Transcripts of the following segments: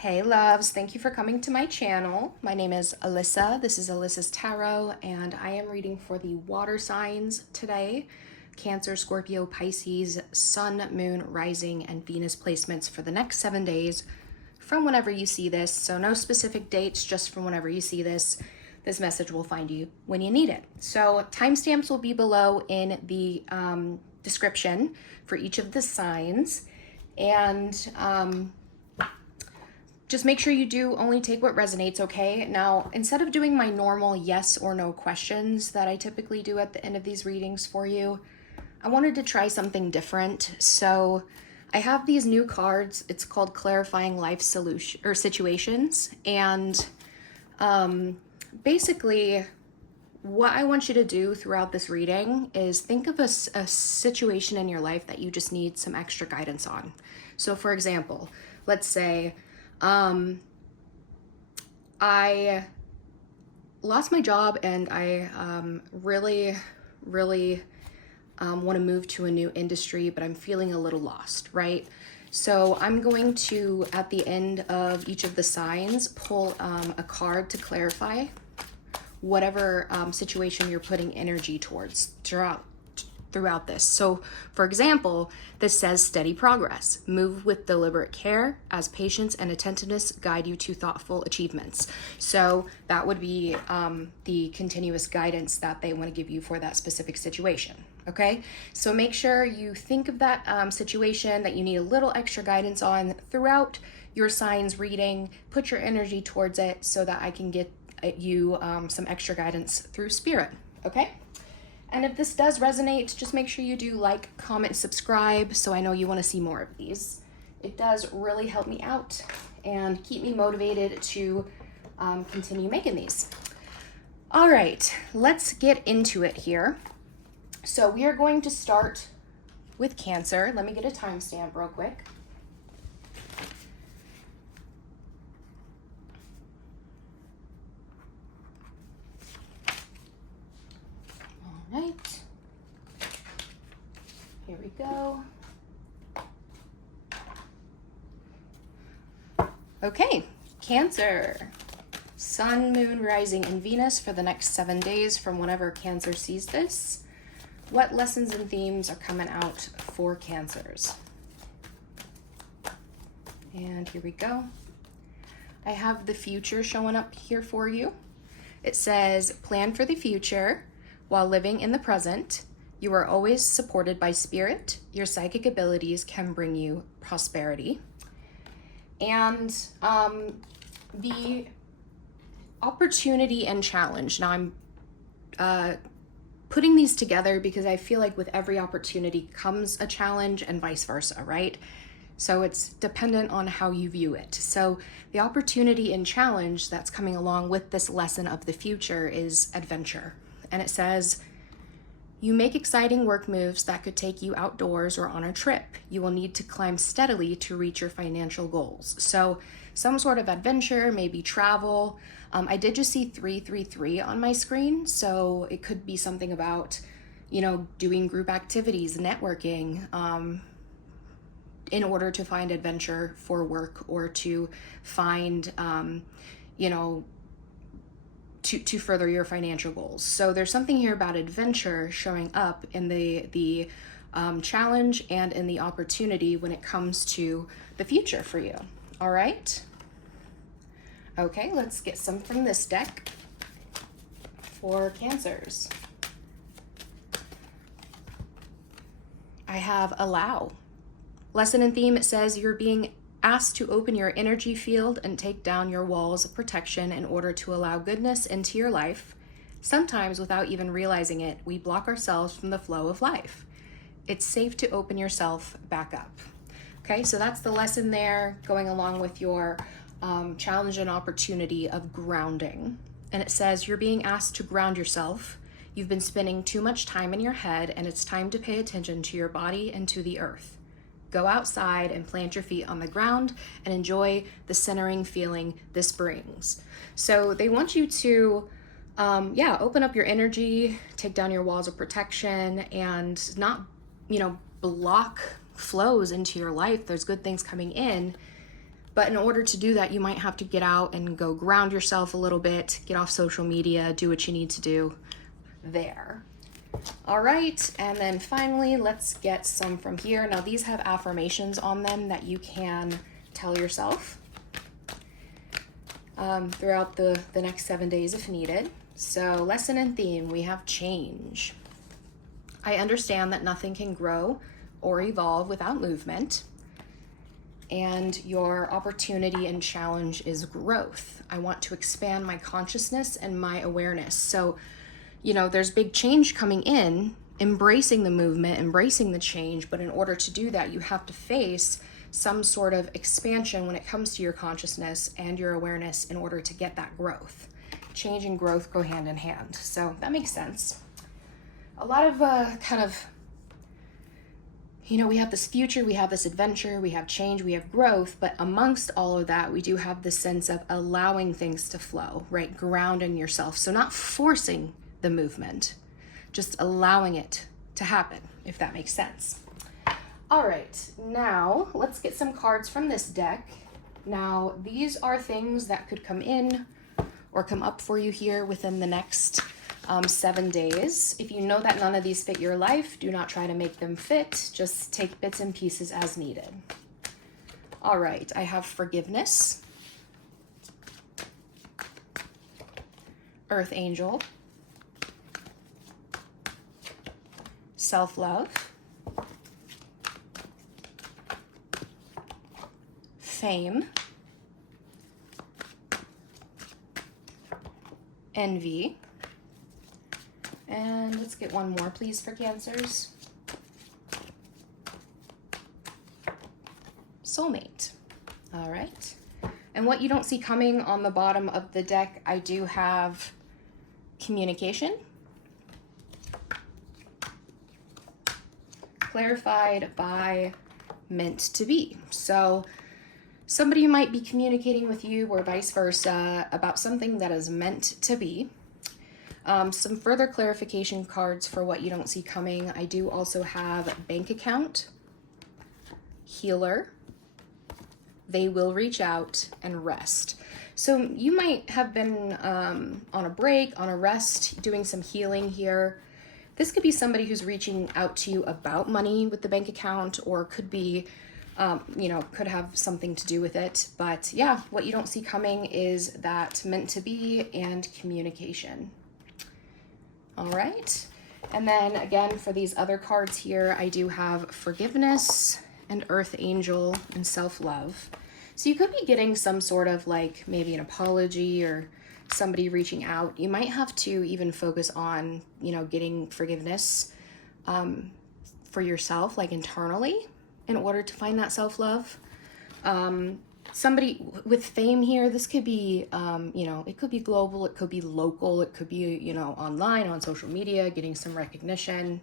Hey loves, thank you for coming to my channel. My name is Alyssa. This is Alyssa's Tarot, and I am reading for the water signs today. Cancer, Scorpio, Pisces, Sun, Moon, Rising, and Venus placements for the next 7 days from whenever you see this. So no specific dates, just from whenever you see this. This message will find you when you need it. So timestamps will be below in the description for each of the signs. And just make sure you do only take what resonates, okay? Now, instead of doing my normal yes or no questions that I typically do at the end of these readings for you, I wanted to try something different. So I have these new cards. It's called Clarifying Life Solution or Situations. And basically, what I want you to do throughout this reading is think of a situation in your life that you just need some extra guidance on. So for example, let's say, I lost my job and I really want to move to a new industry, but I'm feeling a little lost, right? So I'm going to, at the end of each of the signs, pull a card to clarify whatever situation you're putting energy towards throughout this. So for example, this says steady progress. Move with deliberate care as patience and attentiveness guide you to thoughtful achievements. So that would be the continuous guidance that they want to give you for that specific situation. Okay, so make sure you think of that situation that you need a little extra guidance on throughout your signs reading. Put your energy towards it so that I can get you some extra guidance through spirit. Okay. And if this does resonate, just make sure you do like, comment, subscribe so I know you want to see more of these. It does really help me out and keep me motivated to continue making these. All right, let's get into it here. So we are going to start with Cancer. Let me get a timestamp real quick. All right. Here we go. Okay, Cancer. Sun, Moon, Rising, and Venus for the next 7 days from whenever Cancer sees this. What lessons and themes are coming out for Cancers? And here we go. I have the future showing up here for you. It says, plan for the future while living in the present. You are always supported by spirit. Your psychic abilities can bring you prosperity. And the opportunity and challenge. Now I'm putting these together because I feel like with every opportunity comes a challenge and vice versa, right? So it's dependent on how you view it. So the opportunity and challenge that's coming along with this lesson of the future is adventure. And it says, you make exciting work moves that could take you outdoors or on a trip. You will need to climb steadily to reach your financial goals. So some sort of adventure, maybe travel. I did just see 333 on my screen. So it could be something about, doing group activities, networking, in order to find adventure for work or to find, to further your financial goals. So there's something here about adventure showing up in the challenge and in the opportunity when it comes to the future for you. All right. Okay, let's get some from this deck for Cancers. I have allow. Lesson and theme, it says you're being asked to open your energy field and take down your walls of protection in order to allow goodness into your life. Sometimes, without even realizing it, we block ourselves from the flow of life. It's safe to open yourself back up. Okay, so that's the lesson there, going along with your challenge and opportunity of grounding. And it says you're being asked to ground yourself. You've been spending too much time in your head, and it's time to pay attention to your body and to the earth. Go outside and plant your feet on the ground and enjoy the centering feeling this brings. So they want you to, open up your energy, take down your walls of protection, and not, block flows into your life. There's good things coming in, But in order to do that, you might have to get out and go ground yourself a little bit, get off social media, do what you need to do there. All right, and then finally, let's get some from here. Now, these have affirmations on them that you can tell yourself throughout the next 7 days if needed. So, lesson and theme, we have change. I understand that nothing can grow or evolve without movement. And your opportunity and challenge is growth. I want to expand my consciousness and my awareness. So, you know, there's big change coming in, embracing the movement, embracing the change. But in order to do that, you have to face some sort of expansion when it comes to your consciousness and your awareness in order to get that growth. Change and growth go hand in hand. So that makes sense. A lot of you know, we have this future, we have this adventure, we have change, we have growth, but amongst all of that, we do have this sense of allowing things to flow, right? Grounding yourself. So not forcing the movement, just allowing it to happen, if that makes sense. All right, now let's get some cards from this deck. Now, these are things that could come in or come up for you here within the next 7 days. If you know that none of these fit your life, do not try to make them fit. Just take bits and pieces as needed. All right, I have forgiveness, Earth Angel, self-love, fame, envy, and let's get one more, please, for Cancers. Soulmate. All right. And what you don't see coming on the bottom of the deck, I do have communication, clarified by meant to be. So somebody might be communicating with you or vice versa about something that is meant to be. Some further clarification cards for what you don't see coming. I do also have bank account, healer, they will reach out, and rest. So you might have been on a break, on a rest, doing some healing here. This could be somebody who's reaching out to you about money with the bank account, or could be, you know, could have something to do with it. But yeah, what you don't see coming is that meant to be and communication. All right. And then again, for these other cards here, I do have forgiveness and Earth Angel and self-love. So you could be getting some sort of like maybe an apology or somebody reaching out. You might have to even focus on, you know, getting forgiveness for yourself, like internally, in order to find that self-love. Somebody with fame here, this could be, you know, it could be global, it could be local, it could be, you know, online, on social media, getting some recognition.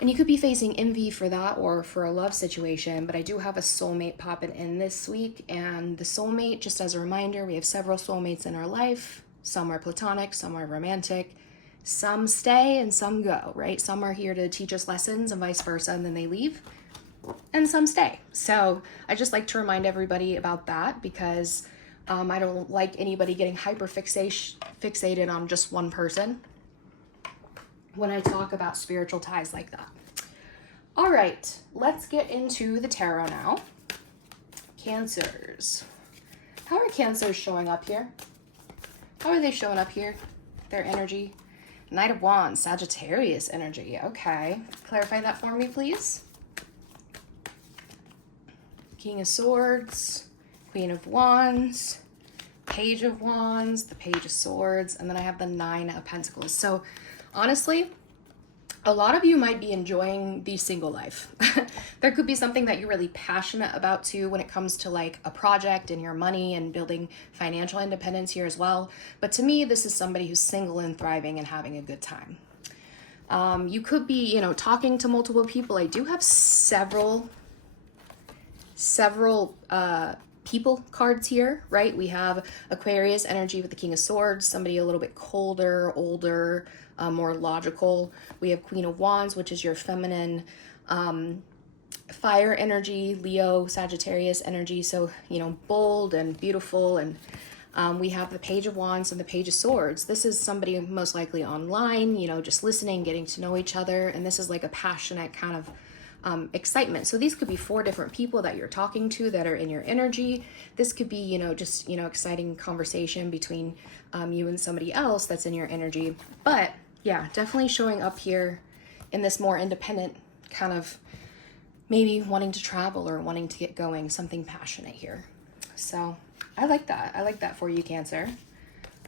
And you could be facing envy for that or for a love situation, but I do have a soulmate popping in this week. And the soulmate, just as a reminder, we have several soulmates in our life. Some are platonic, some are romantic, some stay and some go, right? Some are here to teach us lessons and vice versa, and then they leave. And some stay. So I just like to remind everybody about that, because I don't like anybody getting fixated on just one person when I talk about spiritual ties like that. All right, let's get into the tarot now. Cancers. How are Cancers showing up here? How are they showing up here? Their energy. Knight of Wands, Sagittarius energy. Okay, clarify that for me, please. King of Swords, Queen of Wands, Page of Wands, the Page of Swords, and then I have the Nine of Pentacles. So honestly, a lot of you might be enjoying the single life. There could be something that you're really passionate about too when it comes to like a project and your money and building financial independence here as well. But to me, this is somebody who's single and thriving and having a good time. You could be, you know, talking to multiple people. I do have several people cards here, right? We have Aquarius energy with the King of Swords, somebody a little bit colder, older, more logical. We have Queen of Wands, which is your feminine fire energy, Leo, Sagittarius energy. So, you know, bold and beautiful. And we have the Page of Wands and the Page of Swords. This is somebody most likely online, you know, just listening, getting to know each other. And this is like a passionate kind of excitement. So these could be 4 different people that you're talking to that are in your energy. This could be, you know, just, you know, exciting conversation between you and somebody else that's in your energy. But yeah, definitely showing up here in this more independent kind of maybe wanting to travel or wanting to get going, something passionate here. So I like that. I like that for you, Cancer.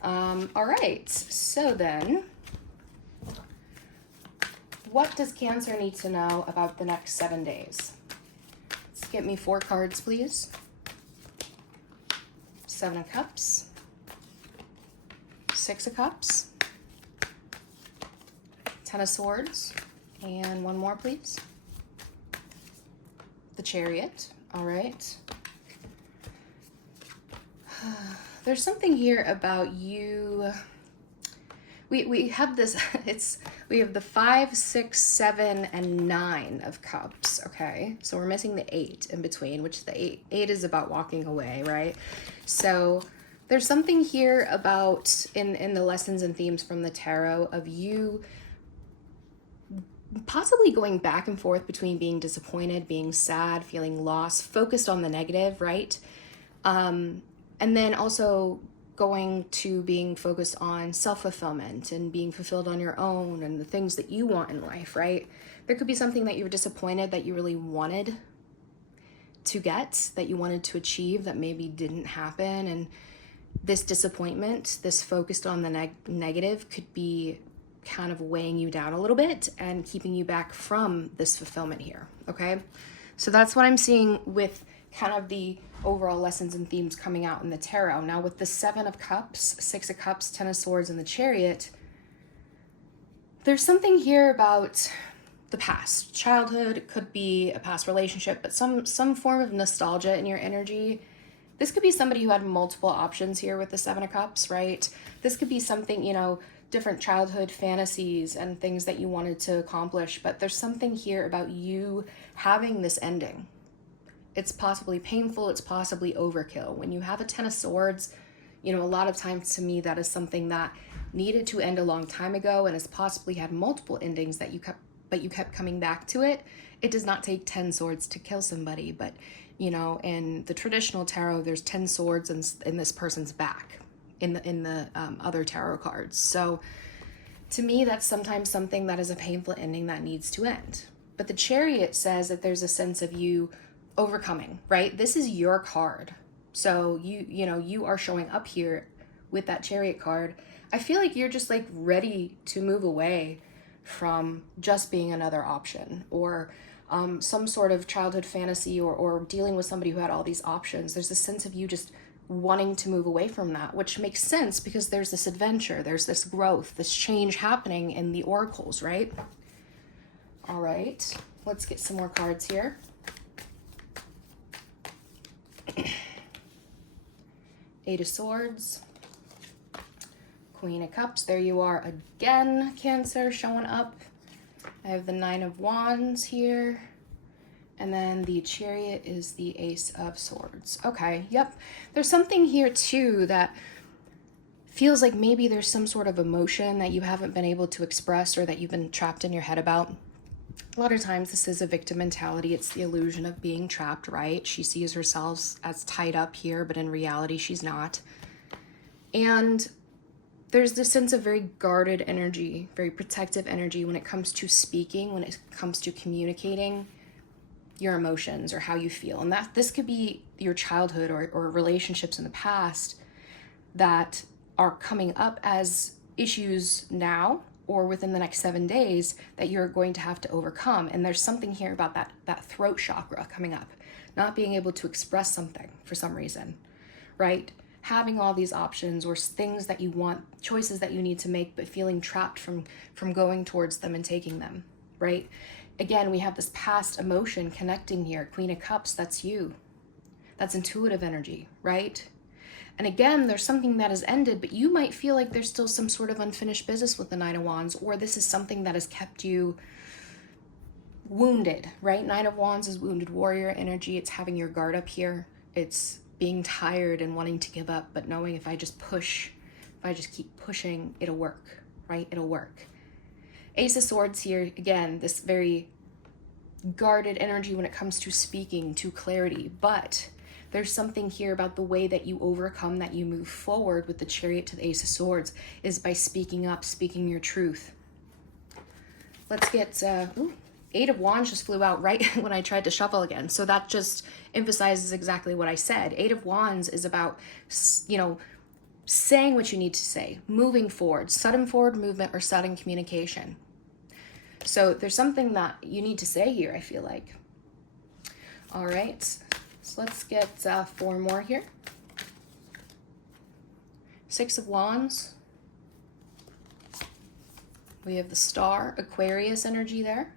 All right. So then, what does Cancer need to know about the next 7 days? Let's get me 4 cards, please. 7 of Cups. 6 of Cups. 10 of Swords. And 1 more, please. The Chariot. All right. There's something here about you. We have this, we have the 5, 6, 7, and 9 of Cups, okay? So we're missing the 8 in between, which the 8 is about walking away, right? So there's something here about, in the lessons and themes from the tarot, of you possibly going back and forth between being disappointed, being sad, feeling lost, focused on the negative, right? And then also going to being focused on self-fulfillment and being fulfilled on your own and the things that you want in life, right? There could be something that you were disappointed that you really wanted to get, that you wanted to achieve, that maybe didn't happen. And this disappointment, this focused on the negative, could be kind of weighing you down a little bit and keeping you back from this fulfillment here, okay? So that's what I'm seeing with kind of the overall lessons and themes coming out in the tarot. Now with the 7 of Cups, 6 of Cups, 10 of Swords, and the Chariot, there's something here about the past. Childhood, it could be a past relationship, but some form of nostalgia in your energy. This could be somebody who had multiple options here with the 7 of Cups, right? This could be something, you know, different childhood fantasies and things that you wanted to accomplish, but there's something here about you having this ending. It's possibly painful, it's possibly overkill. When you have a 10 of Swords, you know, a lot of times to me that is something that needed to end a long time ago and has possibly had multiple endings that you kept coming back to it. It does not take 10 swords to kill somebody, but you know, in the traditional tarot, there's 10 swords in this person's back in the other tarot cards. So to me, that's sometimes something that is a painful ending that needs to end. But the Chariot says that there's a sense of you overcoming, right? This is your card. So you know, you are showing up here with that Chariot card. I feel like you're just like ready to move away from just being another option, or some sort of childhood fantasy, or dealing with somebody who had all these options. There's a sense of you just wanting to move away from that, which makes sense because there's this adventure, there's this growth, this change happening in the oracles, right? All right, let's get some more cards here. Eight of Swords, Queen of Cups. There you are again, Cancer, showing up. I have the 9 of Wands here. And then the Chariot is the Ace of Swords. Okay, yep. There's something here too that feels like maybe there's some sort of emotion that you haven't been able to express, or that you've been trapped in your head about. A lot of times this is a victim mentality. It's the illusion of being trapped, right? She sees herself as tied up here, but in reality, she's not. And there's this sense of very guarded energy, very protective energy when it comes to speaking, when it comes to communicating your emotions or how you feel. And that this could be your childhood or relationships in the past that are coming up as issues now or within the next 7 days that you're going to have to overcome. And there's something here about that throat chakra coming up, not being able to express something for some reason, right? Having all these options or things that you want, choices that you need to make, but feeling trapped from going towards them and taking them, right? Again, we have this past emotion connecting here. Queen of Cups, that's you. That's intuitive energy, right? And again, there's something that has ended, but you might feel like there's still some sort of unfinished business with the 9 of Wands, or this is something that has kept you wounded, right? Nine of Wands is wounded warrior energy. It's having your guard up here. It's being tired and wanting to give up, but knowing if I just push, if I just keep pushing, it'll work, right? It'll work. Ace of Swords here, again, this very guarded energy when it comes to speaking, to clarity, but there's something here about the way that you overcome, that you move forward with the Chariot to the Ace of Swords is by speaking up, speaking your truth. Let's get, Eight of Wands just flew out right when I tried to shuffle again. So that just emphasizes exactly what I said. Eight of Wands is about, you know, saying what you need to say, moving forward, sudden forward movement or sudden communication. So there's something that you need to say here, I feel like. All right, so let's get 4 more here. Six of Wands. We have the Star, Aquarius energy there.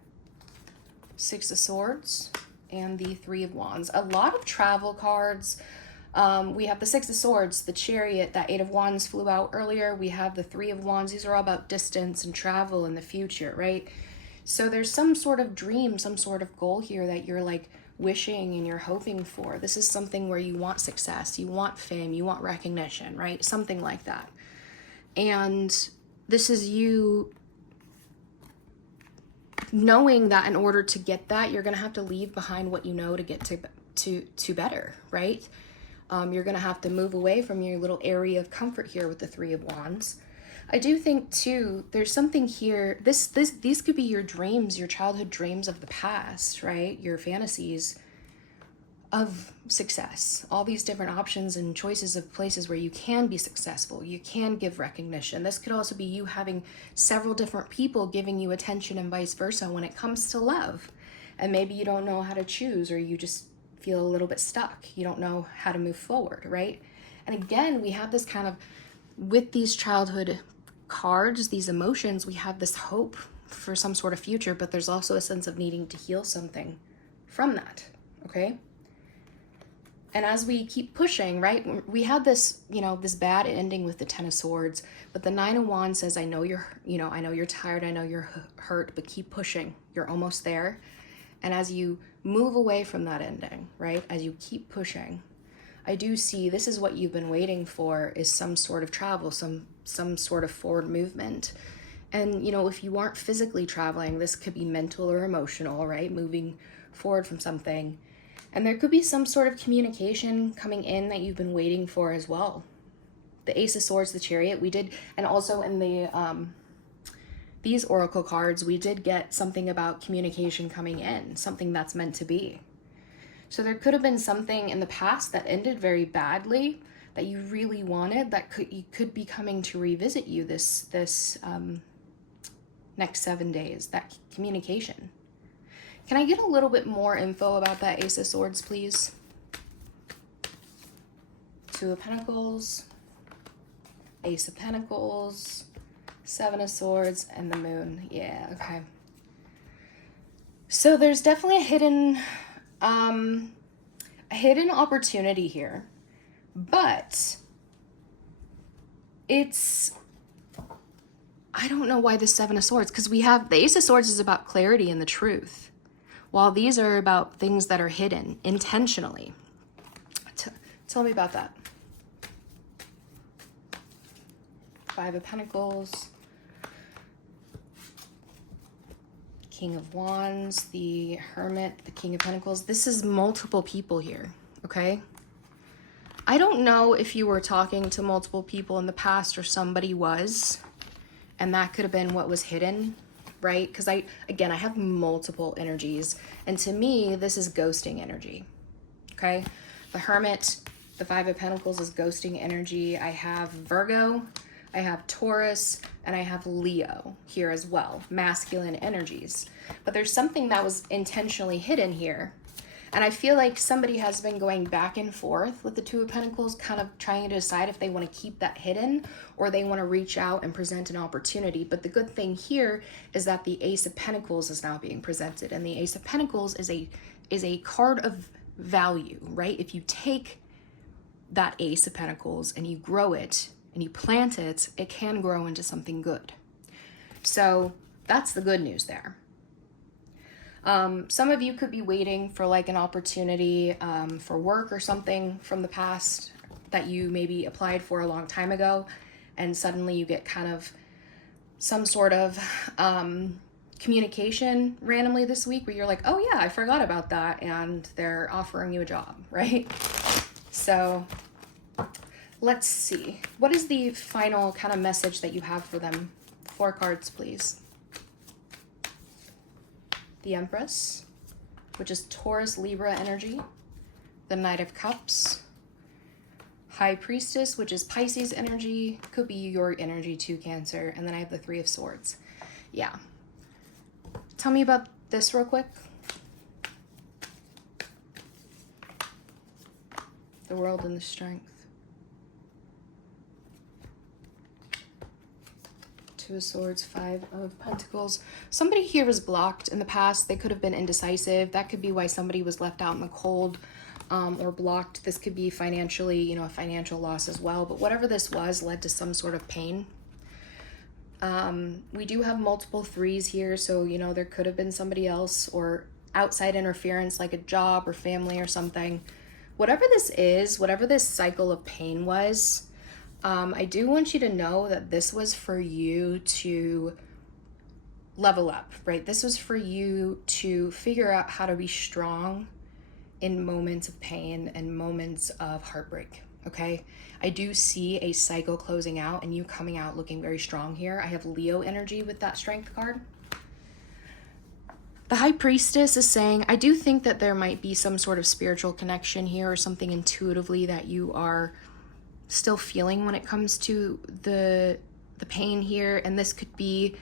Six of Swords and the Three of Wands. A lot of travel cards. We have the Six of Swords, the Chariot, that Eight of Wands flew out earlier. We have the Three of Wands. These are all about distance and travel in the future, right? So there's some sort of dream, some sort of goal here that you're like wishing and you're hoping for. This is something where you want success, you want fame, you want recognition, right? Something like that. And this is you knowing that in order to get that, you're going to have to leave behind what you know to get to better, right? You're going to have to move away from your little area of comfort here with the Three of Wands. I do think too, there's something here, these could be your dreams, your childhood dreams of the past, right? Your fantasies of success, all these different options and choices of places where you can be successful, you can give recognition. This could also be you having several different people giving you attention and vice versa when it comes to love. And maybe you don't know how to choose, or you just feel a little bit stuck. You don't know how to move forward, right? And again, we have this kind of, with these childhood cards, these emotions, we have this hope for some sort of future, but there's also a sense of needing to heal something from that, okay? And as we keep pushing, right, we had this, you know, this bad ending with the Ten of Swords, but the Nine of Wands says, I know you're, I know you're tired, I know you're hurt, but keep pushing. You're almost there. And as you move away from that ending, right, as you keep pushing, I do see this is what you've been waiting for, is some sort of travel, some sort of forward movement. And, if you aren't physically traveling, this could be mental or emotional, right? Moving forward from something. And there could be some sort of communication coming in that you've been waiting for as well. The Ace of Swords, the Chariot, we did, and also in the these oracle cards, we did get something about communication coming in, something that's meant to be. So there could have been something in the past that ended very badly that you really wanted, that could be coming to revisit you this next 7 days, that communication. Can I get a little bit more info about that Ace of Swords, please? Two of Pentacles, Ace of Pentacles, Seven of Swords, and the Moon. Yeah, okay. So there's definitely a hidden opportunity here, but I don't know why the Seven of Swords, because we have the Ace of Swords is about clarity and the truth, while these are about things that are hidden intentionally. Tell me about that. Five of Pentacles, King of Wands, the Hermit, the King of Pentacles. This is multiple people here, okay? I don't know if you were talking to multiple people in the past or somebody was, and that could have been what was hidden, right? Because I have multiple energies, and to me, this is ghosting energy, okay? The Hermit, the Five of Pentacles is ghosting energy. I have Virgo, I have Taurus, and I have Leo here as well, masculine energies. But there's something that was intentionally hidden here. And I feel like somebody has been going back and forth with the Two of Pentacles, kind of trying to decide if they want to keep that hidden or they want to reach out and present an opportunity. But the good thing here is that the Ace of Pentacles is now being presented. And the Ace of Pentacles is a card of value, right? If you take that Ace of Pentacles and you grow it and you plant it, it can grow into something good. So that's the good news there. Some of you could be waiting for like an opportunity for work or something from the past that you maybe applied for a long time ago, and suddenly you get kind of some sort of communication randomly this week where you're like, oh yeah, I forgot about that, and they're offering you a job, right? So let's see. What is the final kind of message that you have for them? 4 cards, please. The Empress, which is Taurus, Libra energy. The Knight of Cups. High Priestess, which is Pisces energy. Could be your energy too, Cancer. And then I have the 3 of Swords. Yeah. Tell me about this real quick. The World and the Strength. 2 of Swords, 5 of Pentacles. Somebody here was blocked in the past. They could have been indecisive. That could be why somebody was left out in the cold or blocked. This could be financially, you know, a financial loss as well. But whatever this was led to some sort of pain. We do have multiple 3s here. So, you know, there could have been somebody else or outside interference like a job or family or something. Whatever this is, whatever this cycle of pain was, I do want you to know that this was for you to level up, right? This was for you to figure out how to be strong in moments of pain and moments of heartbreak, okay? I do see a cycle closing out and you coming out looking very strong here. I have Leo energy with that Strength card. The High Priestess is saying, I do think that there might be some sort of spiritual connection here or something intuitively that you are still feeling when it comes to the pain here. And this could be,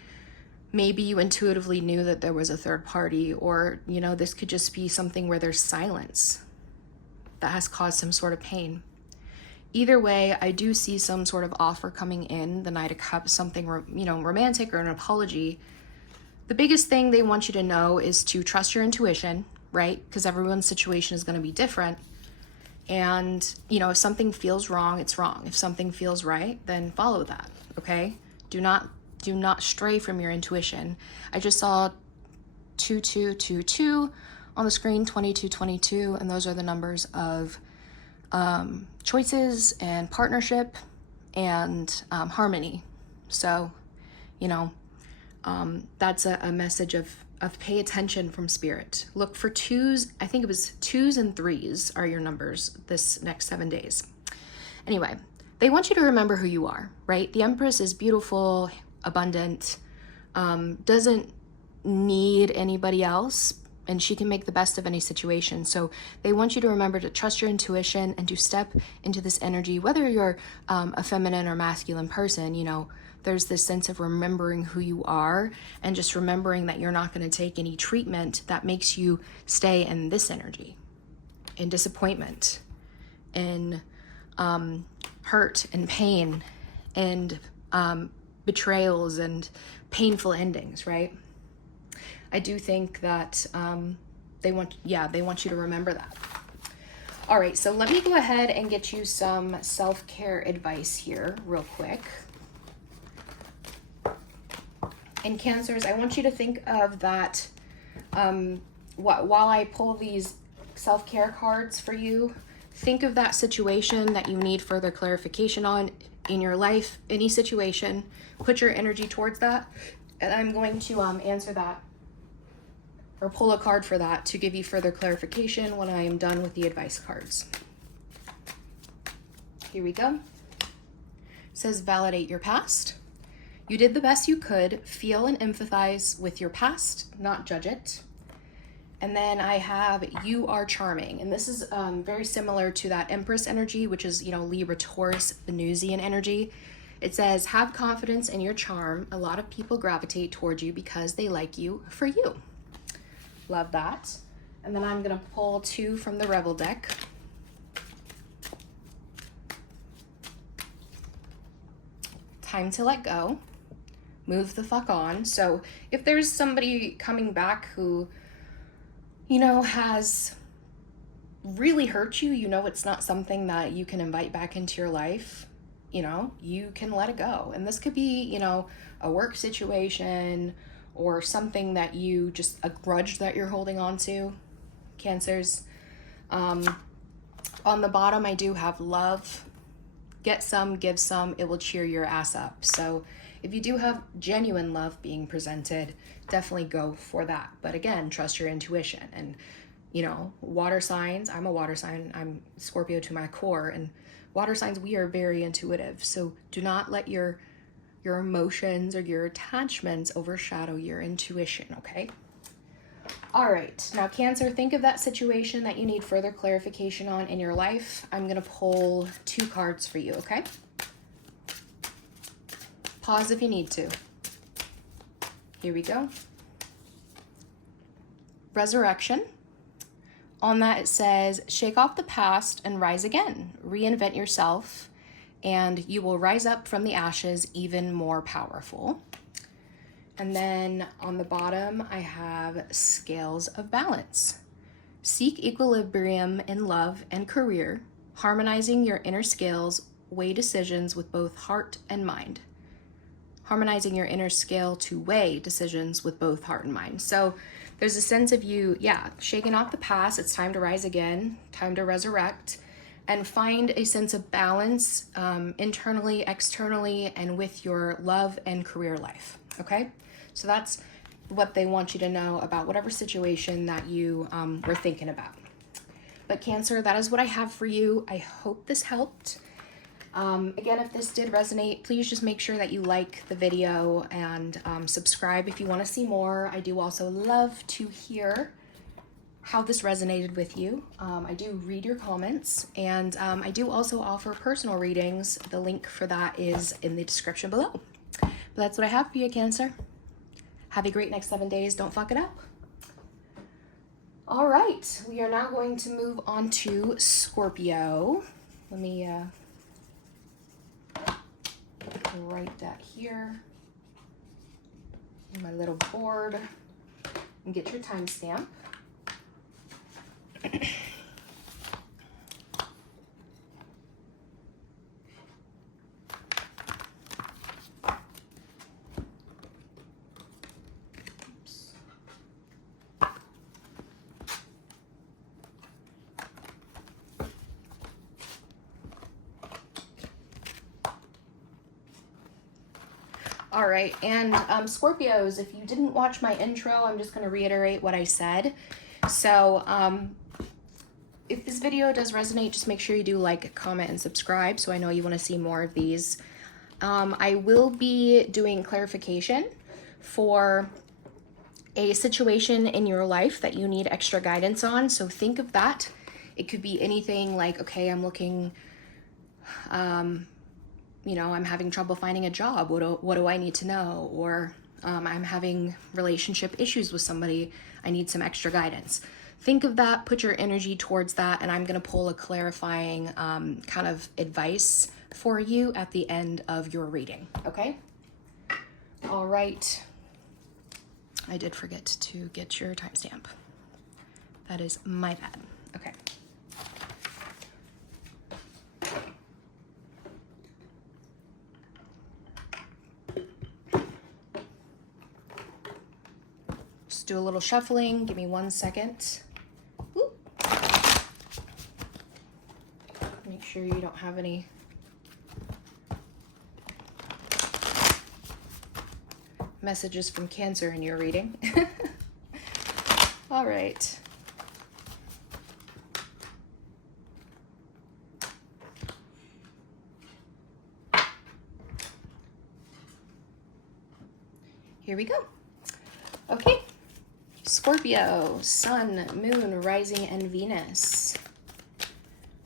maybe you intuitively knew that there was a third party, or, you know, this could just be something where there's silence that has caused some sort of pain. Either way, I do see some sort of offer coming in, the Knight of Cups, something, you know, romantic or an apology. The biggest thing they want you to know is to trust your intuition, right? Because everyone's situation is going to be different. And, you know, if something feels wrong, it's wrong. If something feels right, then follow that, okay? Do not stray from your intuition. I just saw 2222 on the screen, 2222, and those are the numbers of choices and partnership and harmony. So, you know, that's a message of pay attention from Spirit. Look for 2s. I think it was 2s and 3s are your numbers this next 7 days. Anyway, they want you to remember who you are, right? The Empress is beautiful, abundant, doesn't need anybody else, and she can make the best of any situation. So they want you to remember to trust your intuition and to step into this energy, whether you're a feminine or masculine person. You know, there's this sense of remembering who you are and just remembering that you're not going to take any treatment that makes you stay in this energy, in disappointment, in hurt and pain and betrayals and painful endings, right? I do think that they want you to remember that. All right, so let me go ahead and get you some self-care advice here real quick. And Cancers, I want you to think of that while I pull these self-care cards for you, think of that situation that you need further clarification on in your life, any situation. Put your energy towards that, and I'm going to answer that or pull a card for that to give you further clarification when I am done with the advice cards. Here we go. It says validate your past. You did the best you could. Feel and empathize with your past, not judge it. And then I have you are charming. And this is very similar to that Empress energy, which is, you know, Libra, Taurus, Venusian energy. It says, have confidence in your charm. A lot of people gravitate towards you because they like you for you. Love that. And then I'm going to pull 2 from the Rebel deck. Time to let go. Move the fuck on. So if there's somebody coming back who, you know, has really hurt you, you know, it's not something that you can invite back into your life, you know, you can let it go. And this could be, you know, a work situation or something that you just, a grudge that you're holding on to, Cancers. On the bottom, I do have love. Get some, give some, it will cheer your ass up. So if you do have genuine love being presented, definitely go for that. But again, trust your intuition. And you know, water signs, I'm a water sign, I'm Scorpio to my core, and water signs, we are very intuitive. So do not let your emotions or your attachments overshadow your intuition, okay? All right, now Cancer, think of that situation that you need further clarification on in your life. I'm gonna pull 2 cards for you, okay? Pause if you need to. Here we go. Resurrection. On that it says, shake off the past and rise again. Reinvent yourself and you will rise up from the ashes even more powerful. And then on the bottom, I have scales of balance. Seek equilibrium in love and career, harmonizing your inner scales, weigh decisions with both heart and mind. Harmonizing your inner scale to weigh decisions with both heart and mind. So there's a sense of you, shaking off the past. It's time to rise again, time to resurrect, and find a sense of balance internally, externally, and with your love and career life, okay? So that's what they want you to know about whatever situation that you were thinking about. But Cancer, that is what I have for you. I hope this helped. Again, if this did resonate, please just make sure that you like the video and subscribe if you want to see more. I do also love to hear how this resonated with you. I do read your comments, and I do also offer personal readings. The link for that is in the description below. But that's what I have for you, Cancer. Have a great next 7 days. Don't fuck it up. All right, we are now going to move on to Scorpio. Let me write that here on my little board and get your timestamp. All right, and Scorpios, if you didn't watch my intro, I'm just going to reiterate what I said. So if this video does resonate, just make sure you do like, comment, and subscribe so I know you want to see more of these. I will be doing clarification for a situation in your life that you need extra guidance on, so think of that. It could be anything like, okay, I'm looking... you know, I'm having trouble finding a job. What do I need to know? Or I'm having relationship issues with somebody. I need some extra guidance. Think of that, put your energy towards that, and I'm going to pull a clarifying kind of advice for you at the end of your reading, okay? All right. I did forget to get your timestamp. That is my bad. Okay. Do a little shuffling. Give me 1 second. Ooh. Make sure you don't have any messages from Cancer in your reading. All right. Here we go. Okay. Scorpio, Sun, Moon, Rising, and Venus.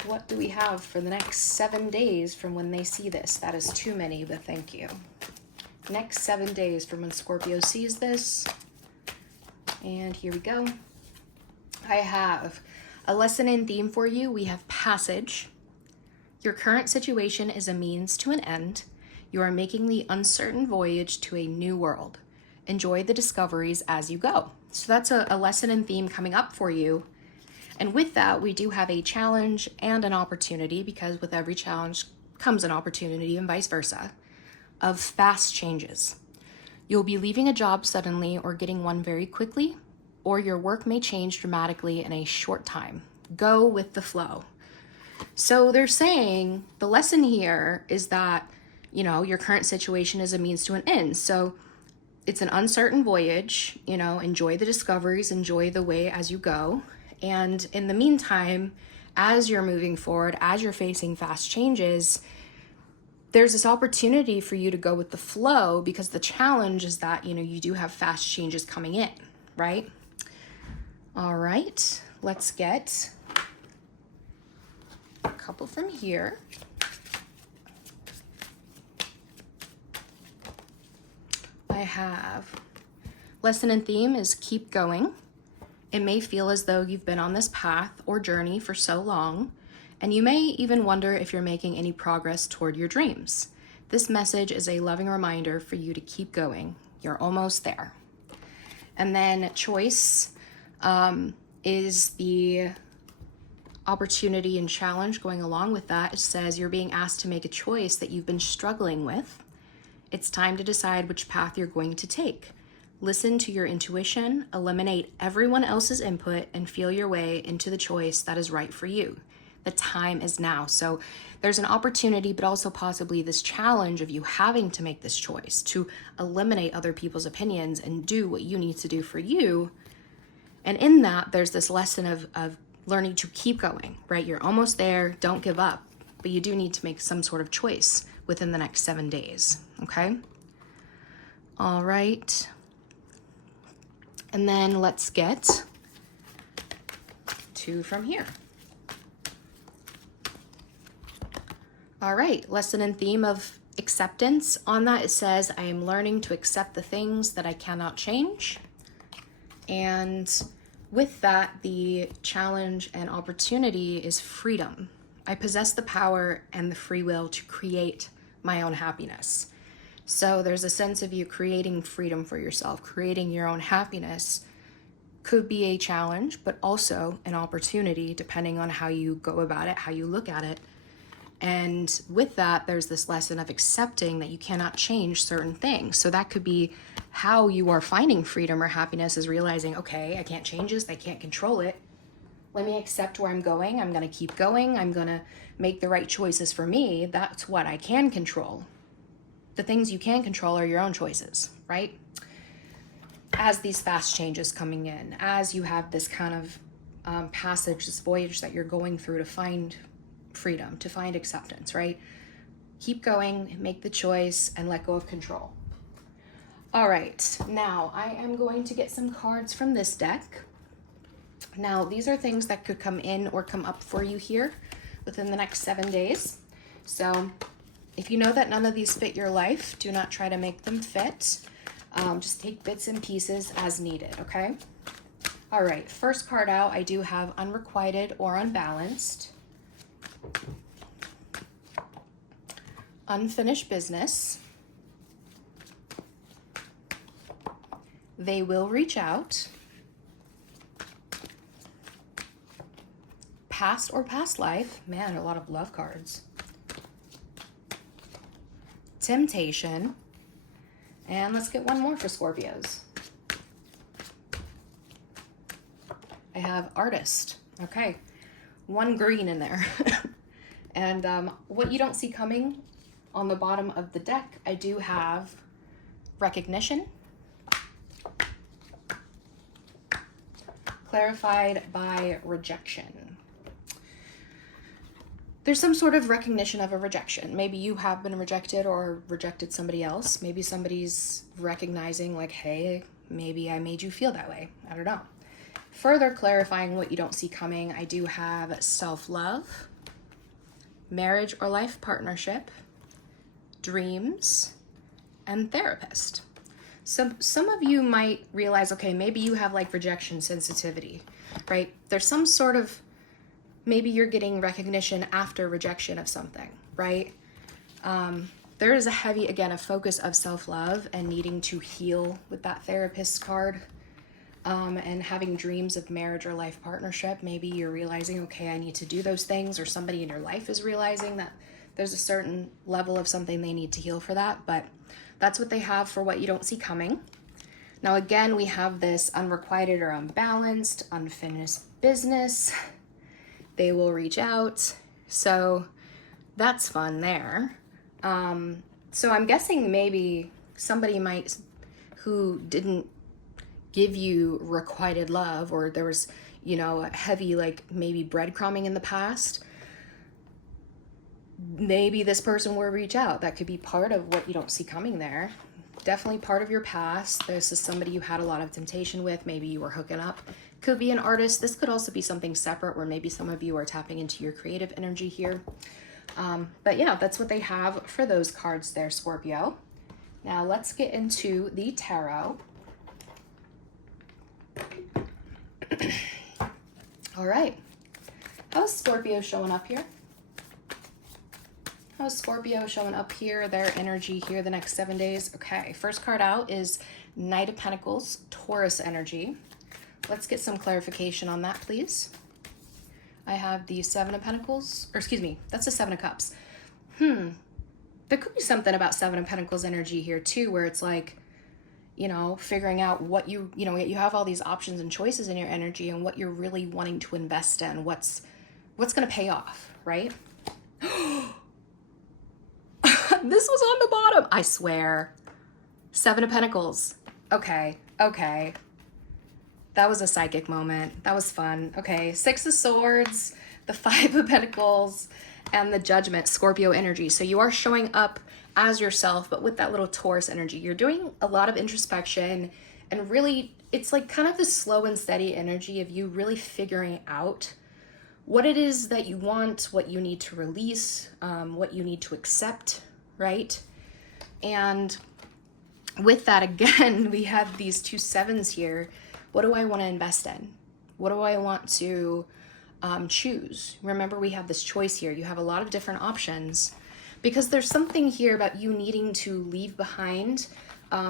What do we have for the next 7 days from when they see this? That is too many, but thank you. Next 7 days from when Scorpio sees this. And here we go. I have a lesson in theme for you. We have passage. Your current situation is a means to an end. You are making the uncertain voyage to a new world. Enjoy the discoveries as you go. So that's a lesson and theme coming up for you. And with that, we do have a challenge and an opportunity, because with every challenge comes an opportunity and vice versa, of fast changes. You'll be leaving a job suddenly or getting one very quickly, or your work may change dramatically in a short time. Go with the flow. So they're saying the lesson here is that, your current situation is a means to an end. So it's an uncertain voyage, enjoy the discoveries, enjoy the way as you go. And in the meantime, as you're moving forward, as you're facing fast changes, there's this opportunity for you to go with the flow, because the challenge is that, you do have fast changes coming in, right? All right, let's get a couple from here. I have lesson and theme is keep going. It may feel as though you've been on this path or journey for so long, and you may even wonder if you're making any progress toward your dreams. This message is a loving reminder for you to keep going. You're almost there. And then choice is the opportunity and challenge going along with that. It says you're being asked to make a choice that you've been struggling with. It's time to decide which path you're going to take. Listen to your intuition, eliminate everyone else's input, and feel your way into the choice that is right for you. The time is now. So there's an opportunity, but also possibly this challenge of you having to make this choice to eliminate other people's opinions and do what you need to do for you. And in that, there's this lesson of learning to keep going, right? You're almost there, don't give up, but you do need to make some sort of choice within the next 7 days, okay? All right. And then let's get 2 from here. All right, lesson and theme of acceptance. On that, it says, I am learning to accept the things that I cannot change. And with that, the challenge and opportunity is freedom. I possess the power and the free will to create my own happiness. So there's a sense of you creating freedom for yourself, creating your own happiness could be a challenge, but also an opportunity depending on how you go about it, how you look at it. And with that, there's this lesson of accepting that you cannot change certain things. So that could be how you are finding freedom or happiness, is realizing, okay, I can't change this, I can't control it. Let me accept where I'm going. I'm going to keep going. I'm going to make the right choices for me. That's what I can control. The things you can control are your own choices, right? As these fast changes coming in, as you have this kind of passage, this voyage that you're going through to find freedom, to find acceptance, right? Keep going, make the choice, and let go of control. All right, now I am going to get some cards from this deck. Now, these are things that could come in or come up for you here within the next 7 days. So if you know that none of these fit your life, do not try to make them fit. Just take bits and pieces as needed, okay? All right, first card out, I do have unrequited or unbalanced, unfinished business, they will reach out, past or past life, man, a lot of love cards, temptation, and let's get one more for Scorpios. I have artist. Okay, one green in there. And what you don't see coming on the bottom of the deck, I do have recognition, clarified by rejection. There's some sort of recognition of a rejection. Maybe you have been rejected or rejected somebody else. Maybe somebody's recognizing like, hey, maybe I made you feel that way. I don't know. Further clarifying what you don't see coming, I do have self-love, marriage or life partnership, dreams, and therapist. So some of you might realize, okay, maybe you have like rejection sensitivity, right? There's some sort of, maybe you're getting recognition after rejection of something, right? There is a heavy, again, a focus of self-love and needing to heal with that therapist card. And having dreams of marriage or life partnership. Maybe you're realizing, okay, I need to do those things, or somebody in your life is realizing that there's a certain level of something they need to heal for that. But That's what they have for what you don't see coming. Now again, we have this unrequited or unbalanced, unfinished business. They will reach out. So that's fun there. So I'm guessing maybe somebody might who didn't give you requited love, or there was, you know, heavy like maybe breadcrumbing in the past. Maybe this person will reach out. That could be part of what you don't see coming there. Definitely part of your past. This is somebody you had a lot of temptation with. Maybe you were hooking up. Could be an artist. This could also be something separate where maybe some of you are tapping into your creative energy here. But yeah, that's what they have for those cards there, Scorpio. Now let's get into the tarot. All right. How's Scorpio showing up here? How's Scorpio showing up here, their energy here the next 7 days? Okay, first card out is Knight of Pentacles, Taurus energy. Let's get some clarification on that, please. I have the Seven of Pentacles, or excuse me, that's the Seven of Cups. There could be something about Seven of Pentacles energy here too, where it's like, you know, figuring out what you know, you have all these options and choices in your energy and what you're really wanting to invest in, what's going to pay off, right? This was on the bottom, I swear. Seven of Pentacles. Okay. That was a psychic moment. That was fun. Okay, Six of Swords, the Five of Pentacles, and the Judgment, Scorpio energy. So you are showing up as yourself, but with that little Taurus energy. You're doing a lot of introspection, and really, it's like kind of this slow and steady energy of you really figuring out what it is that you want, what you need to release, what you need to accept, right? And with that, again, we have these two sevens here. What do I want to invest in? What do I want to choose? Remember, we have this choice here. You have a lot of different options because there's something here about you needing to leave behind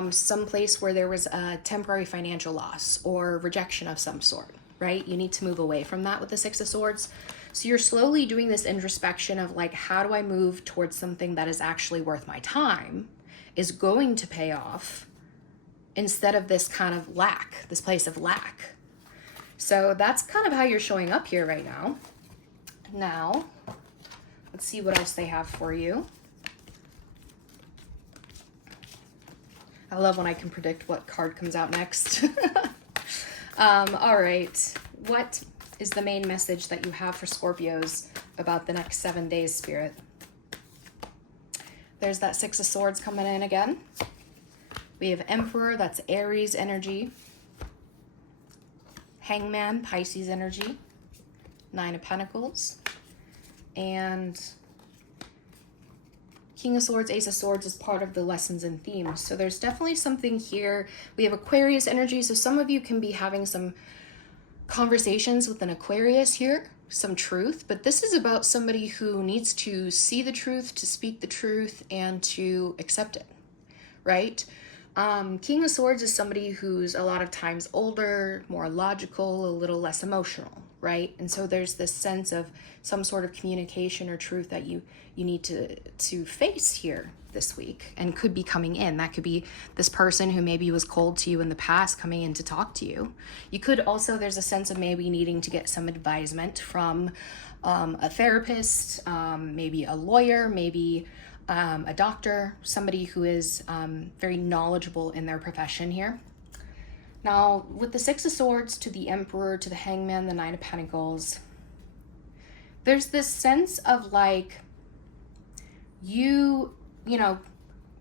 some place where there was a temporary financial loss or rejection of some sort, right? You need to move away from that with the Six of Swords. So you're slowly doing this introspection of like, how do I move towards something that is actually worth my time, is going to pay off, instead of this kind of lack, this place of lack. So that's kind of how you're showing up here right now. Now, let's see what else they have for you. I love when I can predict what card comes out next. All right, what is the main message that you have for Scorpios about the next 7 days, Spirit? There's that Six of Swords coming in again. We have Emperor, that's Aries energy. Hangman, Pisces energy. Nine of Pentacles. And King of Swords, Ace of Swords is part of the lessons and themes. So there's definitely something here. We have Aquarius energy, so some of you can be having some conversations with an Aquarius here, some truth, but this is about somebody who needs to see the truth, to speak the truth, and to accept it, right? King of Swords is somebody who's a lot of times older, more logical, a little less emotional, right? And so there's this sense of some sort of communication or truth that you need to face here this week, and could be coming in. That could be this person who maybe was cold to you in the past coming in to talk to you. You could also, there's a sense of maybe needing to get some advisement from a therapist, maybe a lawyer, maybe a doctor, somebody who is very knowledgeable in their profession here. Now, with the Six of Swords to the Emperor, to the Hangman, the Nine of Pentacles, there's this sense of like, you know,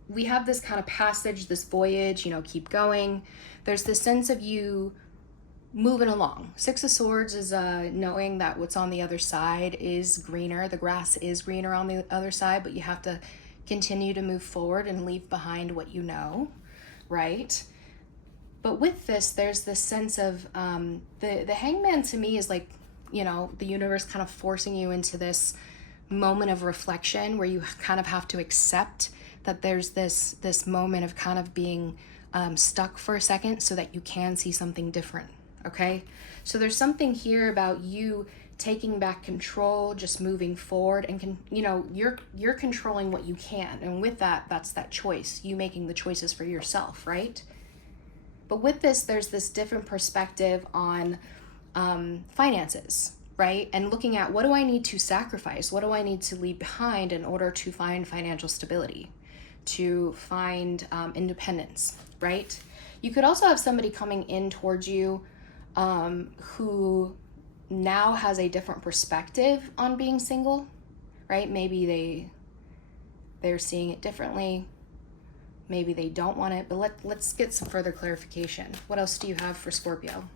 we have this kind of passage, this voyage, you know, keep going. There's this sense of you moving along. Six of Swords is knowing that what's on the other side is greener. The grass is greener on the other side, but you have to continue to move forward and leave behind what you know, right? But with this, there's this sense of the Hangman to me is like, you know, the universe kind of forcing you into this moment of reflection where you kind of have to accept that there's this moment of kind of being stuck for a second so that you can see something different, okay? So there's something here about you taking back control, just moving forward, and you're controlling what you can. And with that, that's that choice, you making the choices for yourself, right? But with this, there's this different perspective on finances, right? And looking at, what do I need to sacrifice? What do I need to leave behind in order to find financial stability, to find independence, right? You could also have somebody coming in towards you who now has a different perspective on being single, right? Maybe they're seeing it differently. Maybe they don't want it, but let's get some further clarification. What else do you have for Scorpio?